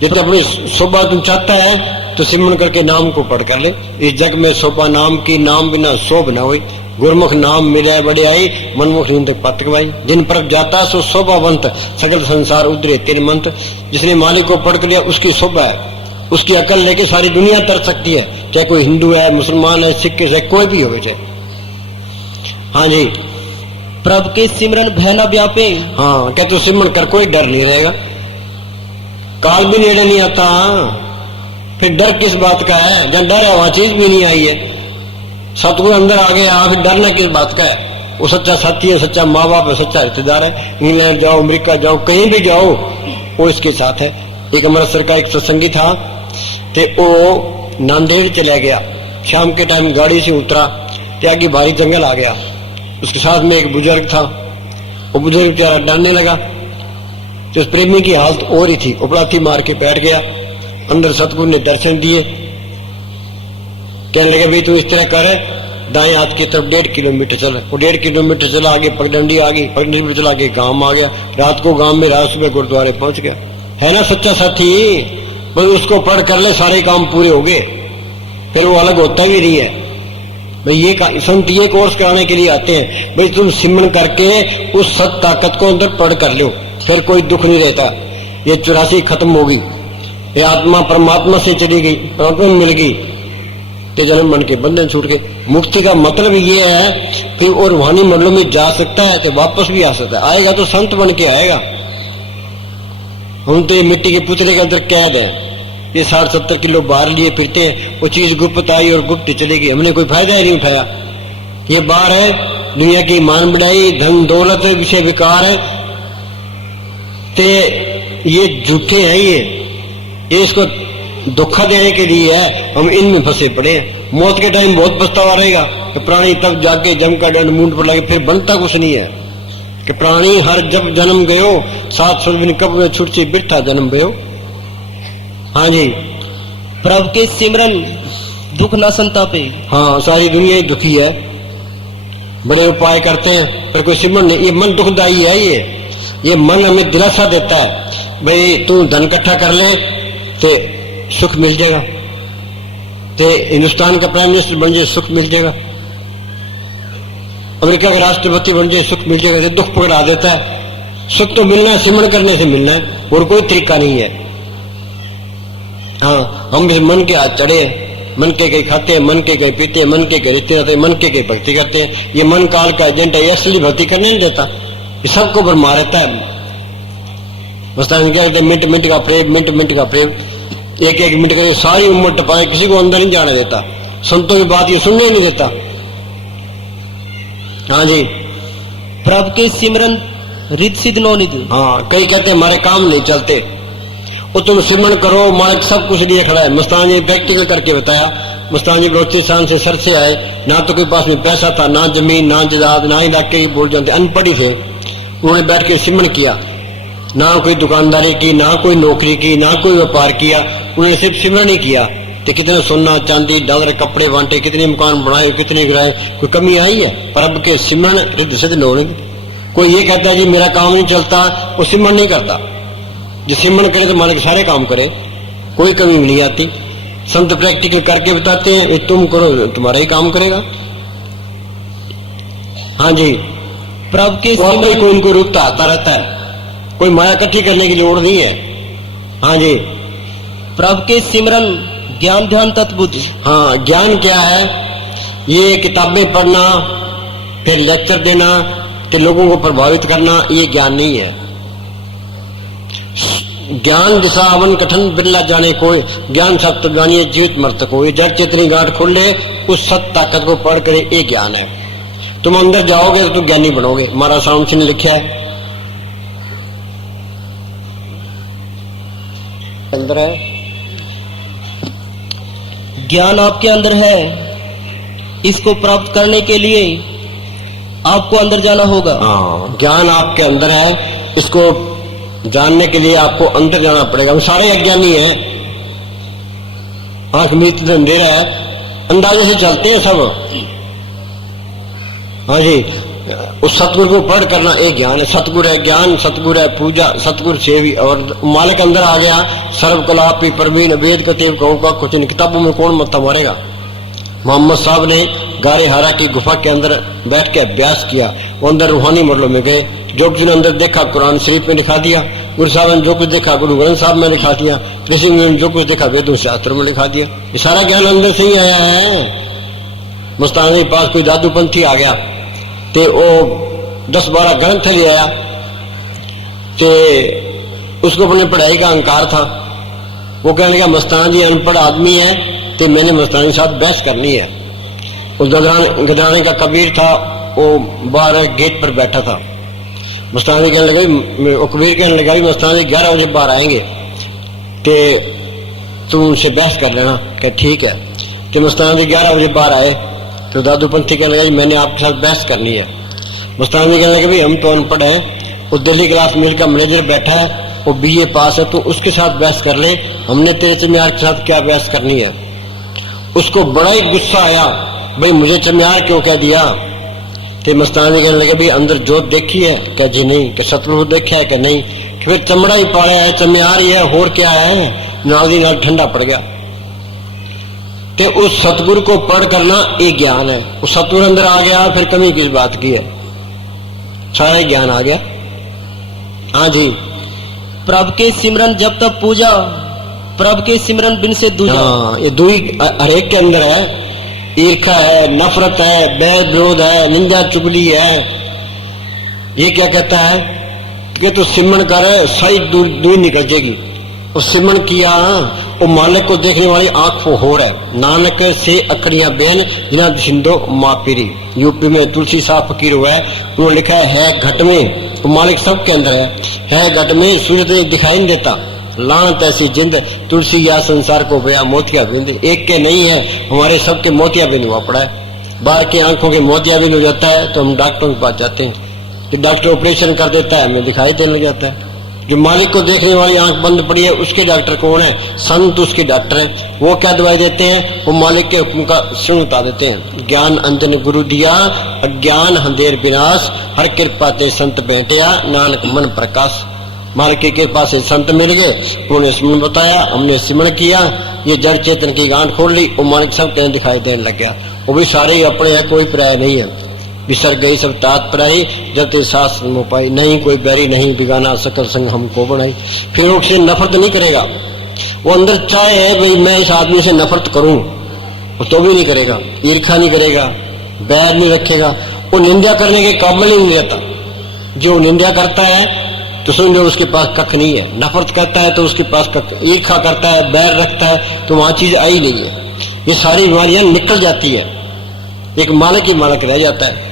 जितने अपनी शोभा तुम चाहता है तो सिमरन करके नाम को पढ़ कर ले। इस जग में शोभा नाम की, नाम बिना शोभ न हुई। गुरमुख नाम मिले बड़े आई, मनमुख तक पतकवाई। जिन पर जाता सो शोभावंत, सकल संसार उधरे तीन मंत्र। जिसने मालिक को पढ़ कर लिया उसकी शोभा है, उसकी अकल लेके सारी दुनिया तर सकती है, चाहे कोई हिंदू है, मुसलमान है, सिख है, कोई भी हो चाहे। हाँ जी, प्रभु के सिमरन भय न व्यापे। हाँ क्या? तो सिमरन कर, कोई डर नहीं रहेगा। काल भी नेड़े नहीं आता, फिर डर किस बात का है? जब डर है वहां चीज भी नहीं आई है। सतगुरु अंदर आ गया, फिर डरना किस बात का है? वो सच्चा साथी है, सच्चा माँ बाप है, सच्चा रिश्तेदार है। इंग्लैंड जाओ, अमेरिका जाओ, कहीं भी जाओ, वो इसके साथ है। एक अमृतसर का एक सत्संगी था, ते वो नांदेड़ चला गया। शाम के टाइम गाड़ी से उतरा तो आगे भारी जंगल आ गया। उसके साथ में एक बुजुर्ग था, वो बुजुर्ग बेचारा डरने लगा। तो उस प्रेमी की हालत और ही थी, उपलाथी मार के बैठ गया। अंदर सतगुरु ने दर्शन दिए, कहने लगे भाई तू इस तरह कर, दाएं हाथ की तरफ 1.5 किलोमीटर चल। वो 1.5 किलोमीटर चला, आगे पगडंडी आ गई, पगडंडी पर चला आगे गांव आ गया। रात को गांव में, रात सुबह गुरुद्वारे पहुंच गया। है ना सच्चा साथी? बस उसको पढ़ कर ले, सारे काम पूरे हो गए, फिर वो अलग होता भी नहीं है। भाई ये संत ये कोर्स कराने के लिए आते हैं, भाई तुम सिमरन करके उस सत ताकत को अंदर पढ़ कर लो, फिर कोई दुख नहीं रहता। ये 84 खत्म होगी, ये आत्मा परमात्मा से चली गई, परमात्मा मिल गई, तो जन्म मन के बंधन छूट गए। मुक्ति का मतलब ये है फिर और रूहानी मंडलों में जा सकता है तो वापस भी आ सकता है। आएगा तो संत बन के आएगा। हम तो ये मिट्टी के पुतले के अंदर कैद है, ये 60-70 किलो बाहर लिए फिरते हैं। वो चीज गुप्त आई और गुप्त चली गई, हमने कोई फायदा ही नहीं उठाया। ये बाहर है, दुनिया की मान बढ़ाई, धन दौलत विषय विकार है, ते ये झूठे हैं। ये इसको धोखा देने के लिए है, हम इनमें फंसे पड़े हैं। मौत के टाइम बहुत पछतावा रहेगा कि प्राणी तब जाके जम का दंड मुंड पर लगे, फिर बनता कुछ नहीं है। कि प्राणी हर जब जन्म गयो, 7 सुलभनी कब में छुट से बिरथा जन्म गयो। हाँ जी, प्रभु के सिमरन दुख न संतापे। हाँ सारी दुनिया ही दुखी है, बड़े उपाय करते हैं पर कोई सिमरन नहीं। ये मन दुखदायी है। ये मन हमें दिलासा देता है, भाई तू धन इकट्ठा कर ले तो सुख मिल जाएगा, तो हिंदुस्तान का प्राइम मिनिस्टर बन जाए सुख मिल जाएगा, अमेरिका का राष्ट्रपति बन जाए सुख मिल जाएगा। तो दुख पकड़ा देता है। सुख तो मिलना है, सिमरन करने से मिलना है, और कोई तरीका नहीं है। हाँ, हम भी मन के हाथ चढ़े, मन के कहीं खाते हैं, मन के कहीं पीते हैं, मन के कहीं रिश्ते रहते हैं, मन के कहीं भक्ति करते हैं। ये मन काल का एजेंट है, ये असली भक्ति करने नहीं देता, ये सबको भरमा रहता है। क्या कहते हैं? मिनट मिनट का प्रेम, मिनट मिनट का प्रेम। एक एक मिनट करके सारी उम्र टपाए, किसी को अंदर नहीं जाने देता, संतों की बात ये सुनने नहीं देता। हाँ जी, प्रभु के सिमरन रिद सिद्ध नौनिध। हाँ, कई कहते हैं हमारे काम नहीं चलते, वो तुम सिमरन करो, मालिक सब कुछ लिए खड़ा है। मस्तान जी प्रैक्टिकल करके बताया। मस्तान जी बलोचिस्तान से सर से आए, ना तो कोई पास में पैसा था, ना जमीन, ना जायदाद, ना इलाके की बोल जानते, अनपढ़ी थे। उन्होंने बैठ के सिमरन किया, ना कोई दुकानदारी की, ना कोई नौकरी की, ना कोई व्यापार किया, उन्होंने सिर्फ सिमरन ही किया। तो कितने सोना चांदी डॉलर कपड़े बांटे, कितने मकान बनाए, कितने गिराए, कोई कमी आई है? पर अब के सिमरन रिद्ध सिद्ध नौनिध। कोई ये कहता है जी मेरा काम नहीं चलता, वो सिमरन नहीं करता। जो सिमरन करे तो मालिक सारे काम करे, कोई कमी नहीं आती। संत प्रैक्टिकल करके बताते हैं, तुम करो तुम्हारा ही काम करेगा। हाँ जी, प्रभु के तो सिमरन कोई उनको रुकता आता रहता है, कोई माया इकट्ठी करने की लोड़ नहीं है। हाँ जी, प्रभु के सिमरन ज्ञान ध्यान तत्बुद्धि। हाँ, ज्ञान क्या है? ये किताबें पढ़ना, फिर लेक्चर देना, तो लोगों को प्रभावित करना, ये ज्ञान नहीं है। ज्ञान दिशा अवन कठन बिरला जाने कोई, ज्ञान सत्य जानिए जीवित मर्तक हो। ये जड़ चेतनी गांठ खोल ले, उस सत्य ताकत को पढ़ करे, ये ज्ञान है। तुम अंदर जाओगे तो तुम ज्ञानी बनोगे। हमारा साउंड सिंह ने लिखा है, अंदर है ज्ञान आपके अंदर है, इसको प्राप्त करने के लिए आपको अंदर जाना होगा। हाँ, ज्ञान आपके अंदर है, इसको जानने के लिए आपको अंदर जाना पड़ेगा। हम सारे अज्ञानी हैं, आंख में इतना अंधेरा है, अंदाजे से चलते हैं सब। हाँ जी, उस सतगुरु को पढ़ करना एक ज्ञान है। सतगुरु है ज्ञान, सतगुरु है पूजा, सतगुरु सेवी। और मालिक अंदर आ गया, सर्व कलापी परवीन वेद कतेव कहूँ का कुछ नहीं। किताबों में कौन मत्था मारेगा? मोहम्मद साहब ने गारे हारा की गुफा के अंदर बैठ के अभ्यास किया। वो अंदर रूहानी मरलों में गए, जो कुछ ने अंदर देखा कुरान शरीफ में लिखा दिया। गुरु साहब ने जो कुछ देखा गुरु ग्रंथ साहब में लिखा दिया। ऋषि ने जो कुछ देखा वेदों शास्त्रों में लिखा दिया। ये सारा ज्ञान अंदर से ही आया है। मुस्तान के पास कोई दादूपंथी आ गया, ते वो 10-12 ग्रंथ ले आया, ते उसको अपने पढ़ाई का अहंकार था। वो कहने लगा मस्तान जी अनपढ़ आदमी है, तो मैंने मस्तान के साथ बहस करनी है। उस गदराने का कबीर था, वो बाहर गेट पर बैठा था। मस्तान जी कहने लगा, वो कबीर कहने लगा भी मस्तान जी 11 बजे बाहर आएंगे, ते तुम उनसे बहस कर लेना। क्या ठीक है। तो मस्तान जी 11 बजे बाहर आए, तो दादूपंथी कहने लगा मैंने आपके साथ बहस करनी है। मुस्तान जी कहने लगे भाई हम तो अनपढ़ हैं, वो दिल्ली क्लास मिल का मैनेजर बैठा है, वो BA पास है, तो उसके साथ बहस कर ले, हमने तेरे चमियार के साथ क्या बहस करनी है। उसको बड़ा ही गुस्सा आया, भाई मुझे चमियार क्यों कह दिया। तो मस्तान जी कहने लगे भाई अंदर जोत देखी है? क्या जी नहीं। क्या सतलुज देखा है? क्या नहीं। फिर चमड़ा ही पाड़ा है, चमियार ही है, और क्या है। नाल ही नाल ठंडा पड़ गया। कि उस सतगुरु को पढ़ करना एक ज्ञान है। उस सतगुरु अंदर आ गया, फिर कमी किस बात की है, सारा ज्ञान आ गया। हाँ जी, प्रभु के सिमरन जब तक पूजा, प्रभु के सिमरन बिन से दूजा। हाँ, ये दुई हर एक के अंदर है। ईर्खा है, नफरत है, बैर विरोध है, निंदा चुगली है। ये क्या कहता है कि तू सिमरन कर, सही दूर निकल जाएगी। और सिमरन किया, वो मालिक को देखने वाली आंख वो हो रहा है। नानक से अकड़ियां बेन जिना सिंधो मापीरी। यूपी में तुलसी साहब फकीर हुआ है, उन्होंने लिखा है घट में, तो मालिक सबके अंदर है घट में, सूरज दिखाई नहीं देता। लानत ऐसी जिंद तुलसी या संसार को बया मोतिया बिंद। एक के नहीं है, हमारे सबके मोतिया बिंद हुआ पड़ा है। बाहर की आंखों के मोतिया बिंद हो जाता है तो हम डॉक्टरों के पास जाते हैं, कि डॉक्टर ऑपरेशन कर देता है, हमें दिखाई देने लग जाता है। जो मालिक को देखने वाली आंख बंद पड़ी है, उसके डॉक्टर कौन है? संत उसके डॉक्टर है। वो क्या दवाई देते हैं? वो मालिक के हुक्म का सुन बता देते हैं। ज्ञान अंजन गुरु दिया, अज्ञान अंधेर विनाश, हर कृपा ते संत बैठिया, नानक मन प्रकाश। मालिक की कृपा से संत मिल गए, उन्होंने सिमरन बताया, हमने सिमरन किया, ये जड़ चेतन की गांठ खोल ली, वो मालिक सब कहीं दिखाई देने लग गया। वो भी सारे ही अपने हैं, कोई प्राय नहीं है। बिसर गई सब तात पराई, जते सास मोपाई, नहीं कोई बैरी नहीं बिगाना, सकल संग हमको बनाई। फिर उससे नफरत नहीं करेगा। वो अंदर चाहे है भाई मैं इस आदमी से नफरत करूं, वो तो भी नहीं करेगा। ईर्खा नहीं करेगा, बैर नहीं रखेगा। वो निंदा करने के काबिल ही नहीं रहता। जो निंदा करता है तो समझो उसके पास कख नहीं है। नफरत करता है तो उसके पास कख, ईर्ष्या करता है, बैर रखता है तो वहां चीज आई नहीं है। ये सारी बीमारियां निकल जाती है, एक मालक ही मालक रह जाता है।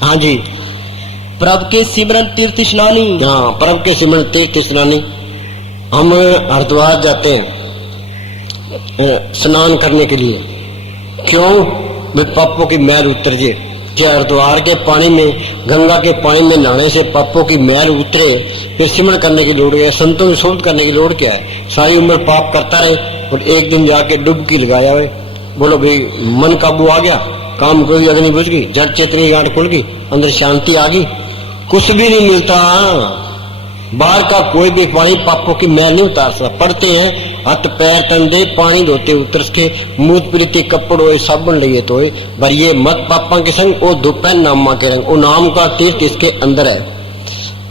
हाँ जी, प्रभु के सिमरन तीर्थ स्नानी। हाँ, प्रभु के सिमरन तीर्थ स्नानी। हम हरिद्वार जाते हैं स्नान करने के लिए, क्यों? वे पापों की मैल उतर जाए। कि हरिद्वार के पानी में, गंगा के पानी में नहाने से पापों की मैल उतरे, फिर सिमरन करने की लोड़ है, संतों की शोध करने की लोड़ क्या है? सारी उम्र पाप करता रहे और एक दिन जाके डुबकी लगाया हुए, बोलो भाई मन काबू आ गया, काम कोई अग्नि बुझ गई, जड़ चेतनी गांठ खुल गई, अंदर शांति आ गई। कुछ भी नहीं मिलता। बाहर का कोई भी पानी पापों की मैल नहीं उतार सकता। पढ़ते हैं हाथ पैर तंदे पानी धोते उतर के, मूत प्रीति कपड़ होए साबुन लिए तो पर ये मत पापा के संग ओ धुप नामा के रंग। वो नाम का तीर्थ इसके अंदर है।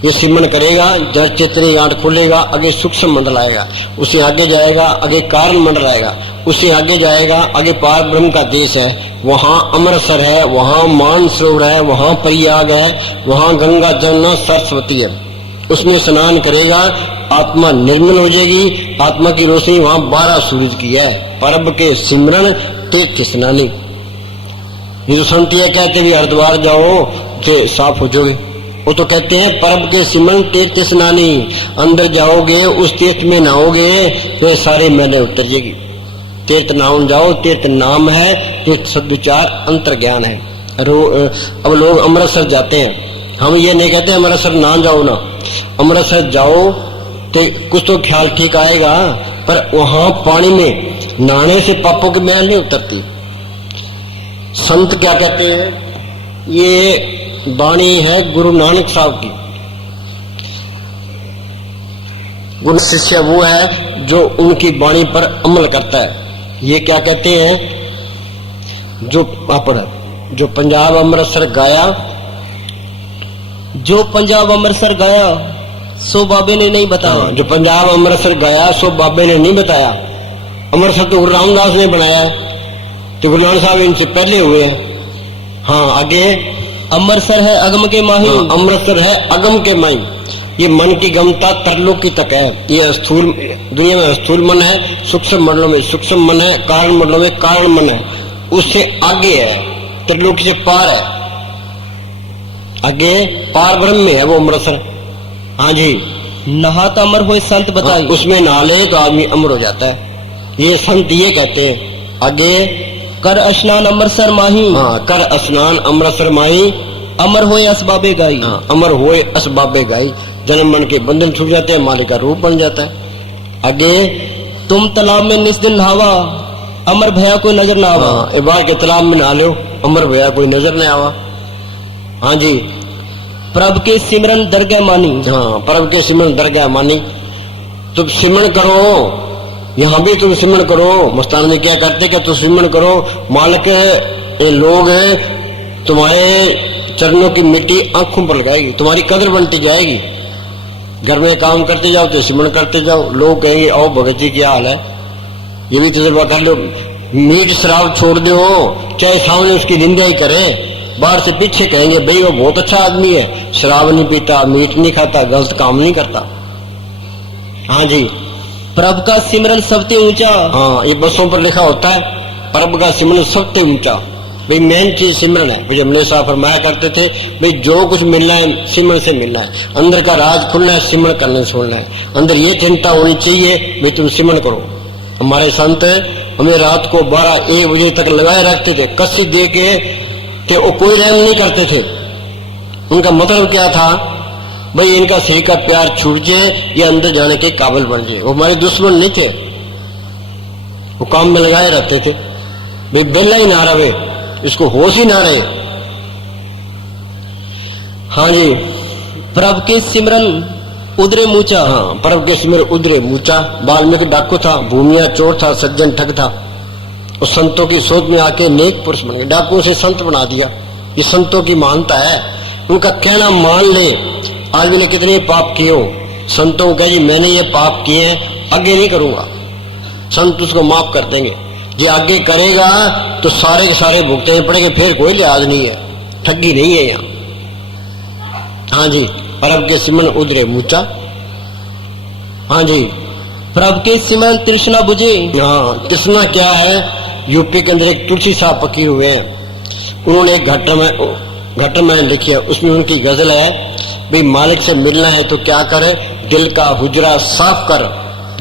ये सिमरन करेगा, जड़ चेतनी गांठ खुलेगा, आगे सूक्ष्म मंडल आएगा, उससे आगे जाएगा, आगे कारण मंडल आएगा, उससे आगे जाएगा, आगे पार ब्रह्म का देश है, वहां अमृतसर है, वहां मानसरोवर है, वहां प्रयाग है, वहां गंगा जमुना सरस्वती है। उसमें स्नान करेगा, आत्मा निर्मल हो जाएगी। आत्मा की रोशनी वहां 12 सूरज की है। परब के सिमरन तीर्थ स्नानी। ये जो संतिया कहते भी हरिद्वार जाओ तो साफ हो जाओगे, वो तो कहते हैं परब के सिमरन तीर्थ स्नानी। अंदर जाओगे, उस तीर्थ में नहाओगे तो सारे मैले उतर जाएगी। तीर्थ नाम जाओ, तीर्थ नाम है, तीर्थ सद्विचार अंतर ज्ञान है। अब लोग अमृतसर जाते हैं, हम ये नहीं कहते अमृतसर ना जाओ ना, अमृतसर जाओ तो कुछ तो ख्याल ठीक आएगा, पर वहां पानी में नहाने से पापों की मैल नहीं उतरती। संत क्या कहते हैं? ये वाणी है गुरु नानक साहब की। गुरु शिष्य वो है जो उनकी वाणी पर अमल करता है। ये क्या कहते हैं? जो पंजाब अमृतसर गया, जो पंजाब अमृतसर गया सो बाबे ने नहीं बताया। जो पंजाब अमृतसर गया सो बाबे ने नहीं बताया। अमृतसर तो गुरु रामदास ने बनाया, तो गुरु नानक साहब इनसे पहले हुए हैं। हाँ, आगे अमृतसर है अगम के माही। हाँ, अमृतसर है अगम के माही। ये मन की गमता तरलोकी तक है। ये स्थूल दुनिया में स्थूल मन है, सूक्ष्म मंडलों में सूक्ष्म मन है, कारण मंडलों में कारण मन है, उससे आगे है, त्रिलोकी से पार है, आगे पार ब्रह्म में है वो अमृतसर। हाँ जी, नहाता अमर हुए संत बताए। उसमें नहा ले तो आदमी अमर हो जाता है। ये संत ये कहते हैं। आगे कर स्नान अमृतसर माही। हाँ, कर स्नान अमृतसर माही। अमर होए असबाबे गाई। हाँ, अमर होए असबाबे गाई। जन्म मन के बंधन छूट जाते हैं, मालिक का रूप बन जाता है। आगे तुम तालाब में निस दिन नहावा, अमर भया कोई नजर ना आवा। हाँ, एक बार के तालाब में नहा लो, अमर भया कोई नजर नहीं आवा। हाँ जी, प्रभ के सिमरन दरगाह मानी। हाँ, प्रभ के सिमरन दरगाह मानी। तुम सिमरन करो, यहाँ भी तुम सिमरन करो। मस्तान में क्या करते कि तुम सिमरन करो, मालिक ये लोग हैं, तुम्हारे चरणों की मिट्टी आंखों पर लगाएगी, तुम्हारी कदर बनती जाएगी। घर में काम करते जाओ तो सिमरन करते जाओ, लोग कहेंगे आओ भगत जी क्या हाल है। ये भी तजुर्बा कर लो। मीट शराब छोड़ दो, चाहे सामने उसकी निंदा ही करे, बाहर से पीछे कहेंगे भाई वो बहुत अच्छा आदमी है, शराब नहीं पीता, मीट नहीं खाता, गलत काम नहीं करता। हाँ जी, प्रभ का सिमरन सबसे ऊंचा। हाँ, ये बसों पर लिखा होता है प्रभ का सिमरन सबसे ऊंचा। भाई मेन चीज सिमरन है। भाई हमने साहब फरमाया करते थे भाई जो कुछ मिलना है सिमरन से मिलना है। अंदर का राज खुलना है, सिमरन करने से खुलना है। अंदर ये चिंता होनी चाहिए भाई तुम सिमरन करो। हमारे संत हमें रात को 12-1 बजे तक लगाए रखते थे, कस्सी दे के वो कोई रहम नहीं करते थे। उनका मतलब क्या था? भाई इनका सही का प्यार छूट जाए, ये अंदर जाने के काबिल बन जाए। वो हमारे दुश्मन नहीं थे, वो काम में लगाए रहते थे। भाई बेला ही ना रहे, इसको होश ही ना रहे। हाँ जी, प्रभ के सिमरन उदरे मूचा। हाँ, प्रभ के सिमरन उदरे मूचा। वाल्मीकि डाकू था, भूमिया चोर था, सज्जन ठग था। उस संतों की सोच में आके नेक पुरुष बन गए, डाकुओं से संत बना दिया। ये संतों की मानता है, उनका कहना मान ले। आदमी ने कितने पाप किए हो, संतों को कहे जी मैंने ये पाप किए हैं, आगे नहीं करूंगा, संत उसको माफ कर देंगे। ये आगे करेगा तो सारे के सारे भुगतने पड़ेंगे, फिर कोई लिहाज नहीं है, ठगी नहीं है यहाँ। हाँ जी, प्रभु के सिमरन उधरे मूचा। हाँ जी, प्रभु के सिमरन तृष्णा बुझे। हाँ, तृष्णा क्या है? यूपी के अंदर एक तुलसी साहब फकीर हुए हैं, उन्होंने एक घट में लिखी है, उसमें उनकी गजल है, भाई मालिक से मिलना है तो क्या करे, दिल का हुजरा साफ कर,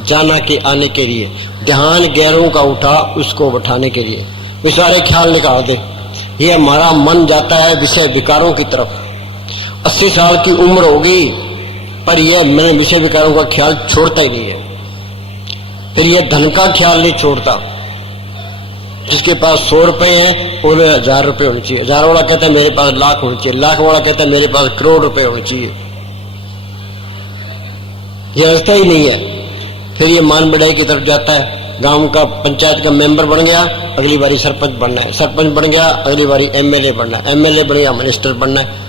जाना के आने के लिए, ध्यान गैरों का उठा उसको उठाने के लिए। वे सारे ख्याल निकाल दे। ये हमारा मन जाता है विषय विकारों की तरफ। 80 साल की उम्र होगी पर यह मैंने विषय विकारों का ख्याल छोड़ता ही नहीं है। फिर यह धन का ख्याल नहीं छोड़ता। जिसके पास 100 रुपए हैं और 1000 रुपए होने चाहिए, 1000 वाला कहता है मेरे पास लाख होने चाहिए, लाख वाला कहता है मेरे पास करोड़ रुपए होने चाहिए। यह रास्ता ही नहीं है। फिर ये मान बढ़ाई की तरफ जाता है। गांव का पंचायत का मेंबर बन गया, अगली बारी सरपंच बनना है, सरपंच बन गया, अगली बारी एमएलए बनना है, एमएलए बन गया मिनिस्टर बनना है।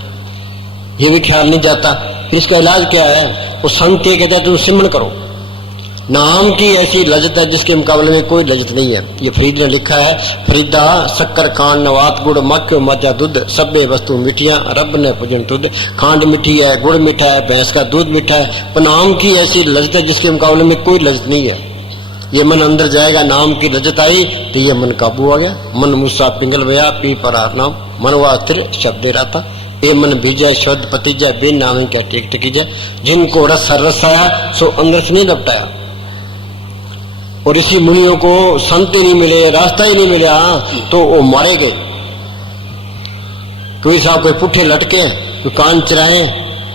ये भी ख्याल नहीं जाता। फिर इसका इलाज क्या है? वो संत ये कहता है तुम सिमरन करो। नाम की ऐसी लज्जत है जिसके मुकाबले में कोई लज्जत नहीं है। ये फरीद ने लिखा है, फरीदा शक्कर खांड नवात गुड़ मक्यो मजा दूध, सब्बे वस्तु मिठियां रब ने पूजन तुद। खांड मीठी है, गुड़ मीठा है, भैंस का दूध मीठा है, पर नाम की ऐसी लज्जत है जिसके मुकाबले में कोई लज्जत नहीं है। ये मन अंदर जाएगा, नाम की लज्जत आई तो ये मन काबू आ गया। मन मुस्सा पिंगल भया पी परार नाम, मनवा स्थिर शब्द रहता। ए मन बीजा शब्द पतिजा बिन नाम क्या टेक टेकी जाए। जिनको रस रस आया सो अंदर से नहीं लपटाया। और ऋषि मुनियों को संत ही नहीं मिले, रास्ता ही नहीं मिला तो वो मारे गए। कोई साहब कोई पुट्ठे लटके हैं, कोई कान चराए,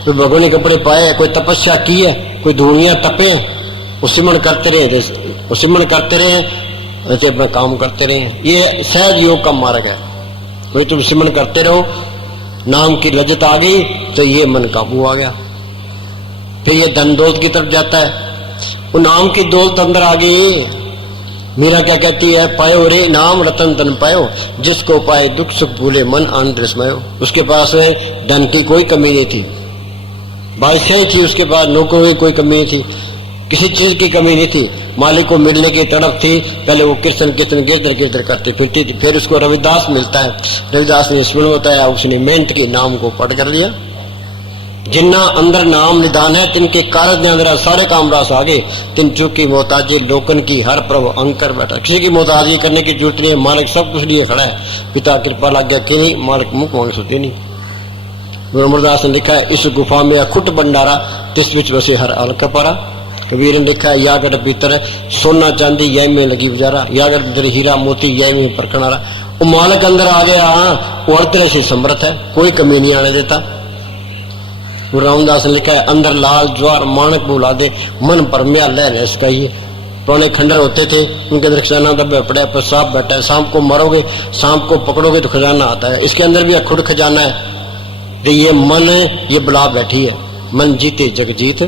कोई भगोने कपड़े पाए, कोई तपस्या की है, कोई धूणियां तपे, वो सिमरन करते रहे, वो सिमरन करते रहे, ऐसे अपना काम करते रहे। ये सहज योग का मार्ग है। वही तुम सिमरन करते रहो, नाम की लज्जत आ गई तो ये मन काबू आ गया। फिर ये धन दौलत की तरफ जाता है। वो नाम की दौलत अंदर आ गई। मीरा क्या कहती है, पायो रे नाम रतन धन पायो, जिसको पाए दुख सुख भूले मन आनंद रसमायो। उसके पास धन की कोई कमी नहीं थी, बादशाही थी, उसके पास नौकरी की कोई कमी नहीं थी, किसी चीज की कमी नहीं थी। मालिक को मिलने की तड़प थी। पहले वो कीर्तन कीर्तन गिरधर गिरधर करते फिरती थी। फिर उसको रविदास मिलता है, रविदास ने स्मरण बताया, उसने मेहनत की, नाम को पढ़ कर लिया। जिन्ना अंदर नाम निदान है तिनके कारज अंदर सारे काम रास आगे। तिन चूकी मोहताजी लोकन की हर प्रभु अंकर बैठा। किसी की मोहताजी करने की जरूरत नहीं है, मालिक सब कुछ लिए खड़ा है। पिता कृपा लग गया कि नहीं, मालिक मुख मांग सोते नहीं। गुरु अमरदास ने लिखा है, इस गुफा में अखुट भंडारा, तिस बिच बसे हर अलक पारा। कबीर ने लिखा है, यागढ़ भीतर सोना चांदी यह में लगी गुजारा, यागढ़ भीतर हीरा मोती यह में परकनारा। वो मालिक अंदर आ गया, वो हर तरह से समर्थ है, कोई कमी नहीं आने देता। गुरु रामदास ने लिखा है, अंदर लाल ज्वार माणक बुला दे, मन परम्या लहर इसका ही। पुराने खंडर होते थे, उनके अंदर खजाना दबे पड़ा है, पर सांप बैठा है। सांप को मारोगे, सांप को पकड़ोगे तो खजाना आता है। इसके अंदर भी खुद खजाना है। तो ये मन ये बला बैठी है। मन जीते जग जीत,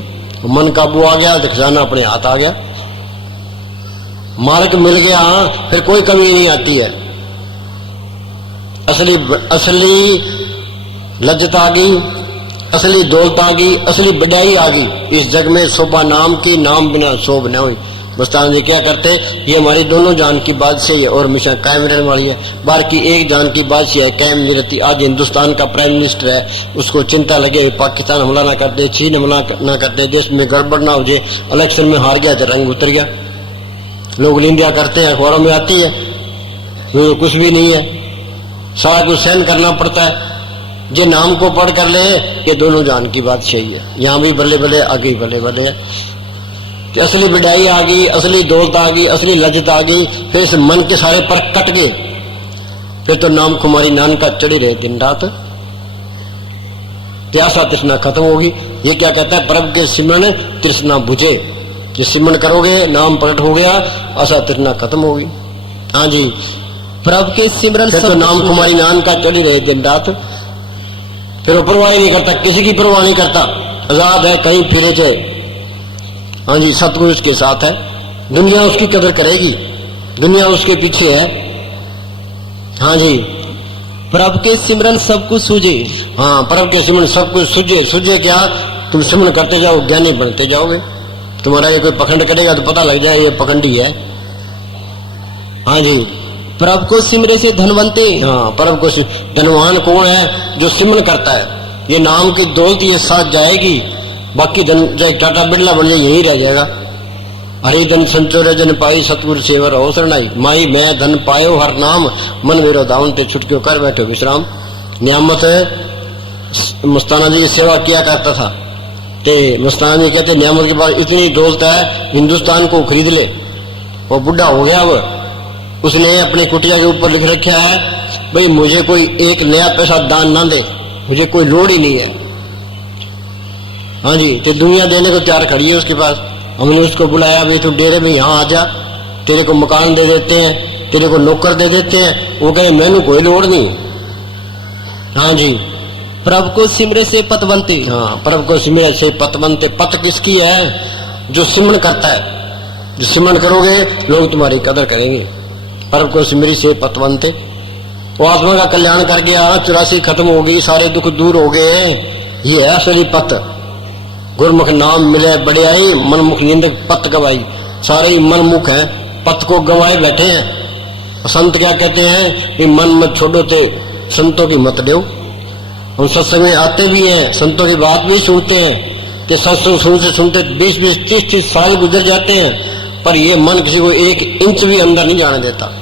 मन काबू आ गया तो खजाना अपने हाथ आ गया। मालिक मिल गया, फिर कोई कमी नहीं आती है। असली लज्जत आ गई, असली दौलत आ गई, असली बढ़ाई आ गई। इस जग में शोभा नाम की, नाम बिना शोभ न हुई। मस्तान जी क्या करते, ये हमारी दोनों जान की बादशाही है और हमेशा कायम रहने वाली है। बाहर की एक जान की बादशाही है, कायम नहीं रहती। आज हिंदुस्तान का प्राइम मिनिस्टर है, उसको चिंता लगे पाकिस्तान हमला ना कर दे, चीन हमला ना कर दे, देश में गड़बड़ ना हो जाए, इलेक्शन में हार गया तो रंग उतर गया। लोग निंदा करते हैं, अखबारों में आती है, तो कुछ भी नहीं है, सारा कुछ सहन करना पड़ता है। जो नाम को पढ़ कर ले, ये दोनों जान की बादशाही है। यहाँ भी बल्ले बल्ले, आगे बल्ले बल्ले है। कि असली बढ़ाई आ गई, असली दौलत आ गई, असली लज्जत आ गई। फिर इस मन के सारे पर कट गए, फिर तो नाम कुमारी नान का चढ़ी रहे दिन रात। प्यासा तृष्णा खत्म होगी। ये क्या कहता है, प्रभु के सिमरन तृष्णा बुझे। जो सिमरन करोगे, नाम प्रकट हो गया, आशा तृष्णा खत्म होगी। हाँ जी, प्रभु के सिमरन फिर तो नाम कुमारी नान का चढ़ी रहे दिन रात। फिर वो परवाह नहीं करता, किसी की परवाह नहीं करता, आजाद है, कहीं फिरे जाए। हाँ जी, सतगुरु उसके साथ है, दुनिया उसकी कदर करेगी, दुनिया उसके पीछे है। हाँ जी, प्रभु के सिमरन सब कुछ सूझे। हाँ, प्रभु के सिमरन सब कुछ सूझे। सूझे क्या, तुम सिमरन करते जाओ, ज्ञानी बनते जाओगे। तुम्हारा ये कोई पखंड करेगा तो पता लग जाए ये पखंडी है। हाँ जी, प्रभु को सिमरे से धनवंते। हाँ, प्रभु को धनवान कौन है, जो सिमरन करता है। ये नाम की दौलत ये साथ जाएगी, बाकी धन चाहे टाटा बिरला बन जाए यहीं रह जाएगा। हरि धन संचोरे जन पाई सतगुरु सेवर हो शरणाई, माई मैं धन पायो हर नाम, मन मेरो दावन ते छुटक्यो कर बैठो विश्राम। नियामत मस्ताना जी की सेवा किया करता था, ते मस्ताना जी कहते नियामत के पास इतनी दौलत है हिंदुस्तान को खरीद ले। वो बुढ़ा हो गया, वो उसने अपने कुटिया के ऊपर लिख रखा है भाई मुझे कोई एक नया पैसा दान ना दे, मुझे कोई लोड़ ही नहीं है। हाँ जी, तो दुनिया देने को तैयार खड़ी है उसके पास। हमने उसको बुलाया भाई तू डेरे में यहाँ आ जा, तेरे को मकान दे देते हैं, तेरे को नौकर दे देते हैं। वो कहे मैंने कोई लोड़ नहीं। हाँ जी, प्रभु को सिमरे से पत बनते। हाँ, प्रभु को सिमरे से पत बनते। पत किसकी है? जो सिमरण करता है। जो सिमरण करोगे लोग तुम्हारी कदर करेंगे। प्रभु को सिमरी से पत बनते। वो आत्मा का कल्याण कर गया, 84 खत्म हो गई, सारे दुख दूर हो गए। ये है असली पत। गुरमुख नाम मिले बढ़ियाई, मनमुख निंदक पत गवाई। सारे ही मनमुख हैं, पत को गवाए बैठे हैं। संत क्या कहते हैं कि मन मत छोड़ो ते संतों की मत दो। हम सत्संग में आते भी हैं, संतों की बात भी सुनते हैं, तो सत्संग सुनते सुनते 20-20, 30-30 साल गुजर जाते हैं, पर ये मन किसी को 1 इंच भी अंदर नहीं जाने देता।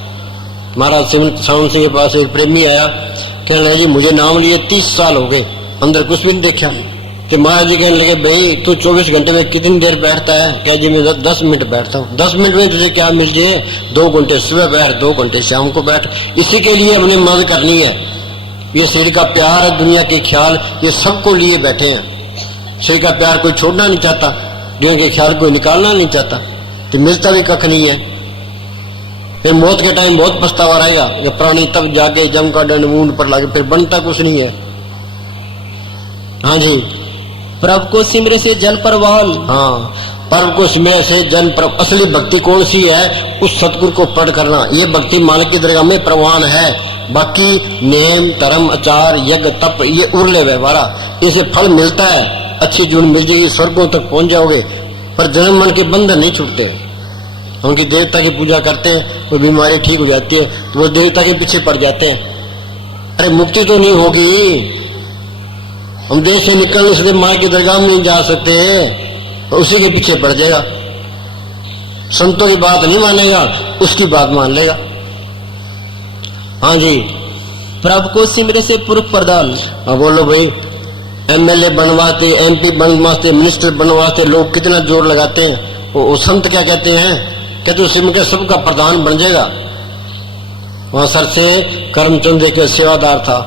महाराज सावन सिंह के पास एक प्रेमी आया, कहने लगे जी मुझे नाम लिए 30 साल हो गए, अंदर कुछ भी नहीं देखा। तो महाराज जी कहने लगे भाई तू 24 घंटे में कितनी देर बैठता है? कह जी मैं 10 मिनट बैठता हूँ। 10 मिनट में तुझे क्या मिल जाए? 2 घंटे सुबह बैठ, 2 घंटे शाम को बैठ। इसी के लिए हमने मदद करनी है। ये शरीर का प्यार, दुनिया के ख्याल, ये सबको लिए बैठे हैं। शरीर का प्यार कोई छोड़ना नहीं चाहता, दुनिया के ख्याल कोई निकालना नहीं चाहता, तो मिलता भी कख नहीं है। फिर मौत के टाइम बहुत पछतावा रहेगा कि प्राणी तब जाके जम का दंड मुंड पर लागे, फिर बनता कुछ नहीं है। हाँ जी, प्रभु को सिमरे से जन परवान। हाँ, पर्व को सिमरे से जन पर। असली भक्ति कौन सी है? उस सतगुरु को पढ़ करना। ये भक्ति मालिक की दरगाह में प्रवान है। बाकी नेम धर्म आचार यज्ञ तप ये उरले व्यवहारा, इसे फल मिलता है। अच्छी जून मिल जाएगी, स्वर्गों तक पहुंच जाओगे, पर जन्म मन के बंधन नहीं छूटते। उनकी देवता की पूजा करते हैं, कोई बीमारी ठीक हो जाती है तो वो देवता के पीछे पड़ जाते हैं। अरे मुक्ति तो नहीं होगी, हम देश से निकलने से माँ की दरगाह में नहीं जा सकते, तो उसी के पीछे पड़ जाएगा। संतों की बात नहीं मानेगा, उसकी बात मान लेगा। हाँ जी, प्रभु को सिमरे से पूर्व प्रदान। अब बोलो भाई, एमएलए बनवाते, एमपी बनवाते, मिनिस्टर बनवाते लोग कितना जोर लगाते हैं। वो संत क्या कहते हैं? कहते सिमर के सबका प्रधान बन जाएगा। वहां सर से करमचंद एक सेवादार था,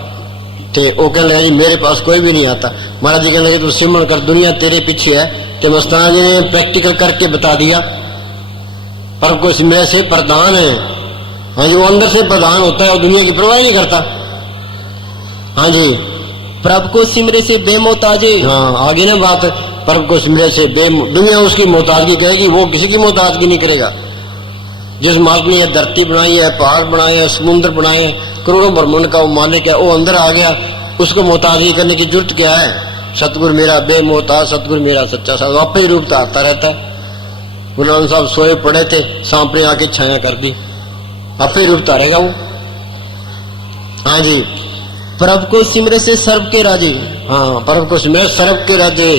ते वो कहने लगे मेरे पास कोई भी नहीं आता। महाराज जी कहने लगे तू सिमरण कर, दुनिया तेरे पीछे है। ते मस्ताना जी ने प्रैक्टिकल करके बता दिया। पर कोई सिमरे से प्रधान है। हाँ जी, वो अंदर से प्रधान होता है और दुनिया की परवाह नहीं करता। हाँ जी, प्रभु को सिमरे से बेमोहताजे। हाँ, आगे ना बात। प्रभु को सिमरे से दुनिया उसकी मोहताजगी करेगी, वो किसी की मोहताजगी नहीं करेगा। जिस मालिक ने धरती बनाई है, पहाड़ बनाए हैं, समुद्र बनाए हैं, करोड़ों ब्रह्मांड का वो मालिक है, वो अंदर आ गया, उसको मोहताजगी करने की जरूरत क्या है? सतगुरु मेरा बेमोहताज, सतगुरु मेरा सच्चा साथ, वापस ही रूप धारता रहता है। गुरु नानक साहब सोए पड़े थे, सांप ने आके छाया कर दी, अपने रूप धारेगा वो। हाँ जी, प्रभु को सिमरे से सर्व के राजे। हाँ, प्रभु को सिमरे सर्व के राजे,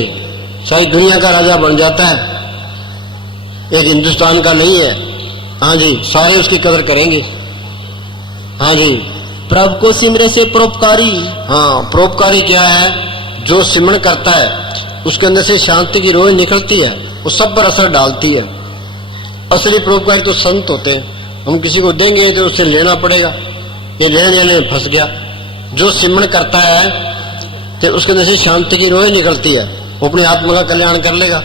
सारी दुनिया का राजा बन जाता है, एक हिंदुस्तान का नहीं है। हाँ जी, सारे उसकी कदर करेंगे। हाँ जी, प्रभु को सिमरे से परोपकारी। हाँ, परोपकारी क्या है? जो सिमरण करता है उसके अंदर से शांति की रोह निकलती है, वो सब पर असर डालती है। असली परोपकारी तो संत होते हैं। हम किसी को देंगे तो उससे लेना पड़ेगा, ये लेने देने में फंस गया। जो सिमरण करता है तो उसके अंदर से शांति की रोह निकलती है, वो अपने आत्मा का कल्याण कर लेगा,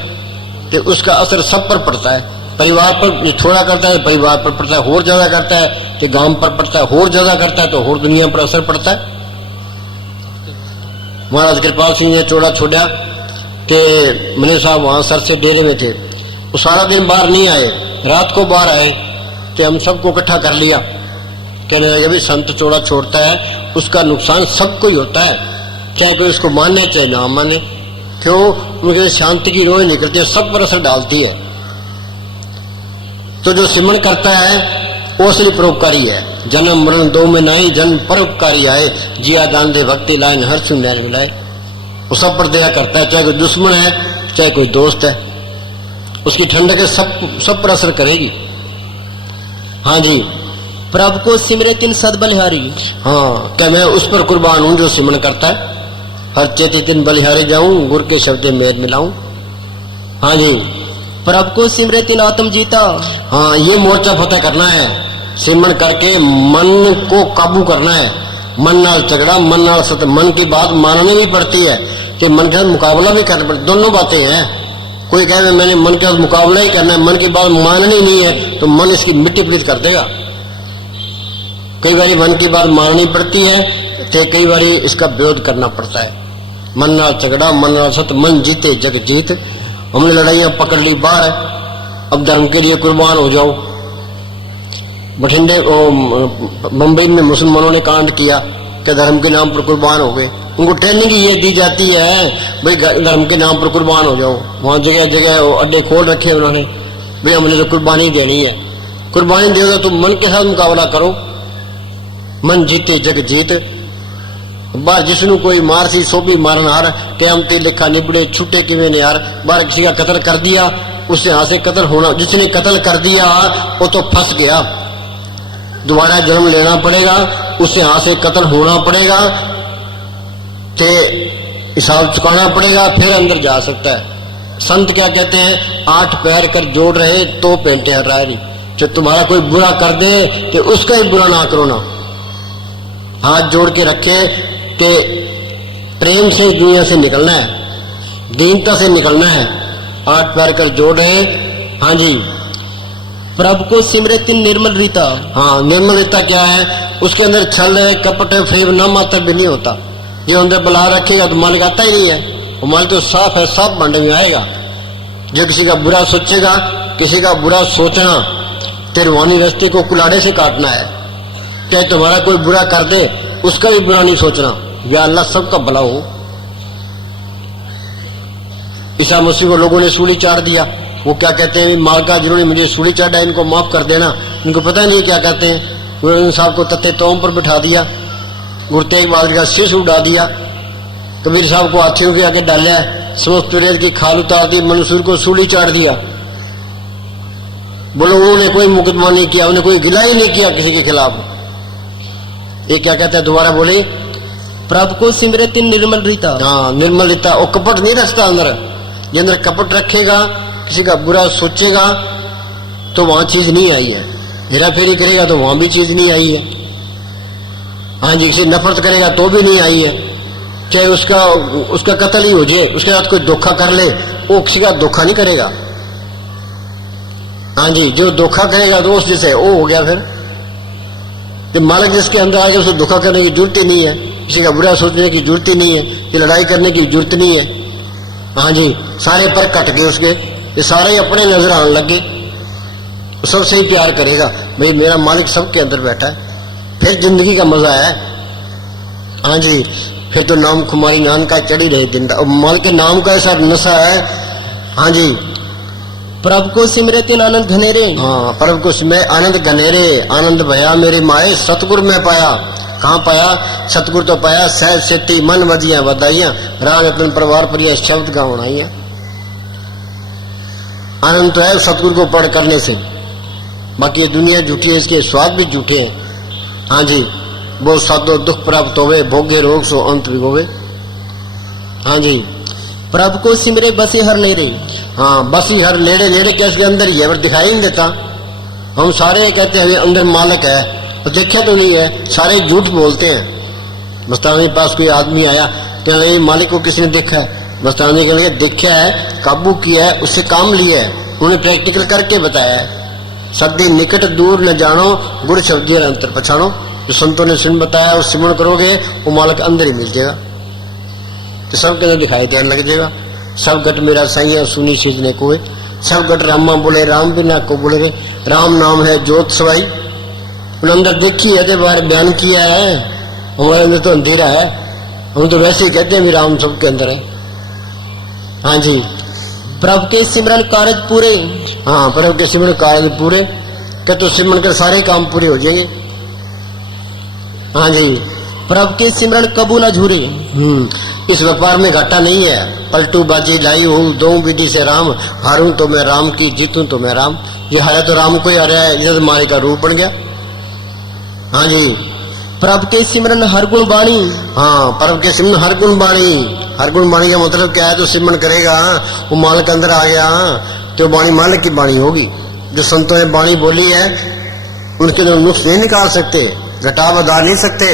तो उसका असर सब पर पड़ता है। परिवार पर थोड़ा करता है, परिवार पर पड़ता है, और ज्यादा करता है तो गांव पर पड़ता है, और ज्यादा करता है तो और दुनिया पर असर पड़ता है। महाराज कृपाल सिंह ने चौड़ा छोड़ा कि मने साहब वहां सर से डेरे में थे, वो सारा दिन बाहर नहीं आए, रात को बाहर आए, तो हम सबको इकट्ठा कर लिया। कहने लगे भी संत चौड़ा छोड़ता है उसका नुकसान सबको ही होता है, चाहे कोई उसको माने चाहे ना माने। क्यों? उनके शांति की रोह निकलती है, सब पर असर डालती है। तो जो सिमरण करता है वो असली परोपकारी है। जन्म मरण दो में नहीं, जन्म परोपकारी आए, जिया दान दे भक्ति लाइन हर सुन मिलाए। वो सब पर दया करता है, चाहे कोई दुश्मन है चाहे कोई दोस्त है, उसकी ठंडक सब पर असर करेगी। हाँ जी, प्रभु को सिमरे तिन सद बलिहारी। हाँ, क्या मैं उस पर कुर्बान हूं जो सिमरन करता है। हर चेती तिन बलिहारी जाऊं, गुर के शब्द मेद मिलाऊं। हाँ जी, प्रभु को सिमरे तिन आत्म जीता। हाँ, ये मोर्चा फतेह करना है, सिमरन करके मन को काबू करना है। मन नाल झगड़ा, मन नाल सत्य, मन की बात माननी भी पड़ती है कि मन के साथ मुकाबला भी करना पड़ता, दोनों बातें हैं। कोई कहे मैंने मन के साथ मुकाबला ही करना है, मन की बात माननी नहीं है, तो मन इसकी मिट्टी पलीत कर देगा। कई बार मन की बात माननी पड़ती है तो कई बार इसका विरोध करना पड़ता है। मन नाल झगड़ा, मन नाल सत्य, मन जीते जग जीत। हमने लड़ाइयां पकड़ ली बाहर, अब धर्म के लिए कुर्बान हो जाओ। बठिंडे मुंबई में मुसलमानों ने कांड किया कि धर्म के नाम पर कुर्बान हो गए। उनको ट्रेनिंग ये दी जाती है भाई धर्म के नाम पर कुर्बान हो जाओ। वहां जगह जगह अड्डे खोल रखे उन्होंने, भाई हमने तो कुर्बानी देनी है। कुर्बानी दे दो तो मन के साथ मुकाबला करो, मन जीते जग जीत। बाहर जिसनु कोई मार सी सो भी मारन हार, क़यामती लिखा निबड़े छूटे किवे ने यार। बाहर किसी का कत्ल कर दिया, उससे यहाँ से कत्ल होना, जिसने कत्ल कर दिया वो तो फंस गया, दोबारा जन्म लेना पड़ेगा, उससे यहाँ से कत्ल होना पड़ेगा, ते हिसाब चुकाना पड़ेगा, फिर अंदर जा सकता है। संत क्या कहते हैं, 8 पैर कर जोड़ रहे तो पेंटे हर रहा नहीं। जो तुम्हारा कोई बुरा कर दे तो उसका ही बुरा ना करो ना, हाथ जोड़ के रखे कि प्रेम से दुनिया से निकलना है, दीनता से निकलना है। 8 पैर कर जोड़ रहे। हाँ जी, प्रभु को सिमरे तिन निर्मल रीता। हाँ, निर्मल रीता क्या है, उसके अंदर छल है, कपट है, फेब न मात्र भी नहीं होता। जो अंदर बला रखेगा तो मालिक आता ही नहीं है, वो मालिक तो साफ है, साफ भांडे में आएगा। जो किसी का बुरा सोचेगा, किसी का बुरा सोचना तिरवानी रस्ते को कुलाड़े से काटना है। चाहे तुम्हारा कोई बुरा कर दे उसका भी बुरा नहीं सोचना, या अल्लाह सबका भला हो। ईसा मसीह को लोगों ने सूली चाड़ दिया, वो क्या कहते हैं, मालका जिन्होंने मुझे सूली चाड़ा इनको माफ कर देना। इनको पता नहीं क्या कहते हैं। गुरु साहब को तत्ते तोम पर बिठा दिया, गुरु तेग बहादुर का शीश उड़ा दिया, कबीर साहब को हाथियों के आगे डाला, समस्त रेत की खाल उतार दी, मंसूर को सूली चाड़ दिया। बोलो उन्होंने कोई मुकदमा नहीं किया, उन्हें कोई गिला ही नहीं किया किसी के खिलाफ। ये क्या कहता है, दोबारा बोले, प्रभु को सिमरे तिन निर्मल रीता। हाँ, निर्मल रीता, वो कपट नहीं रखता अंदर। ये अंदर कपट रखेगा, किसी का बुरा सोचेगा तो वहां चीज नहीं आई है, हेरा फेरी करेगा तो वहां भी चीज नहीं आई है। हाँ जी, किसी नफरत करेगा तो भी नहीं आई है, चाहे उसका कत्ल ही हो जाए, उसके साथ कोई धोखा कर ले, वो किसी का धोखा नहीं करेगा। हाँ जी, जो धोखा करेगा तो उस जैसे वो हो गया। फिर तो मालिक जिसके अंदर आ गया उसको धोखा करने की जरूरत ही नहीं है, किसी का बुरा सोचने की जरूरत ही नहीं है, कि लड़ाई करने की जरूरत नहीं है। हाँ जी, सारे पर कट गए उसके, ये सारे अपने नजर आने लगे, सबसे ही प्यार करेगा, भाई मेरा मालिक सबके अंदर बैठा है, फिर जिंदगी का मजा है। हाँ जी, फिर तो नाम खुमारी नान का चढ़ी रहे दिन, मालिक के नाम का ऐसा नशा है। हाँ जी, प्रभु को सिमरे तिन आनंद घनेरे। हाँ, प्रभु को सिमरे आनंद घनेरे, आनंद भया मेरे माए सतगुर में पाया। कहाँ पाया, सतगुर तो पाया, सहज सेती मन वजिया बधाइया, राग अपन परिवार पर यह शब्द का होना ही है। आनंद तो है सतगुरु को पढ़ करने से, बाकी ये दुनिया झूठी है, इसके स्वाद भी झूठे हैं। हाँ जी, वो साधो दुख प्राप्त होवे, भोगे रोग सो अंत विगोवे। हाँ जी, प्रभु को सिमरे बसे हर नेरे। हाँ, बस ही हर नेड़े नेड़े के इसके अंदर ही है, पर दिखाई नहीं देता। हम सारे कहते हैं अंदर मालिक है, तो देखा तो नहीं है, सारे झूठ बोलते हैं। मस्तानी के पास कोई आदमी आया, क्या मालिक को किसने देखा है, मस्तानी के लिए देखा है, काबू किया है, उससे काम लिया है, उन्होंने प्रैक्टिकल करके बताया है। सदी निकट दूर न जानो, गुड़ शब्द अंतर पछाणो। जो संतों ने सुन बताया और सिमरण करोगे वो मालिक अंदर ही मिल जाएगा, तो सबके अंदर दिखाई देने लग जाएगा। सब गट मेरा साइया सुनी सीजने को, सब गट रामा बोले राम बिना को बोले रे, राम नाम है जोत सवाई। उन्होंने अंदर देखी है, बाहर बयान किया है, हमारे अंदर तो अंधेरा है, हम तो वैसे ही कहते हैं भी राम सबके अंदर है। हाँ जी, प्रभु के सिमरन कारज पूरे। हाँ, प्रभु के सिमरन कारज पूरे, क्या तो सिमरन कर सारे काम पूरे हो जाएंगे। हाँ जी, प्रभु के सिमरन कबू न झूरे। इस व्यापार में घाटा नहीं है। पलटू बाजी लाई हूँ, दो विधि से राम, हारूं तो मैं राम की, जीतूं तो मैं राम। ये हारा तो राम को ही हारा है, इधर मारे का रूप बन गया। हाँ जी, प्रभु के सिमरन हर गुण बाणी। हाँ, परम के सिमरन हर गुण बाणी। हर गुण बाणी का मतलब क्या है? तो सिमरन करेगा, वो माल के अंदर आ गया तो बाणी मालिक की बाणी होगी। जो संतों ने बाणी बोली है उनके नुक्स नहीं निकाल सकते, घटा बधा नहीं सकते।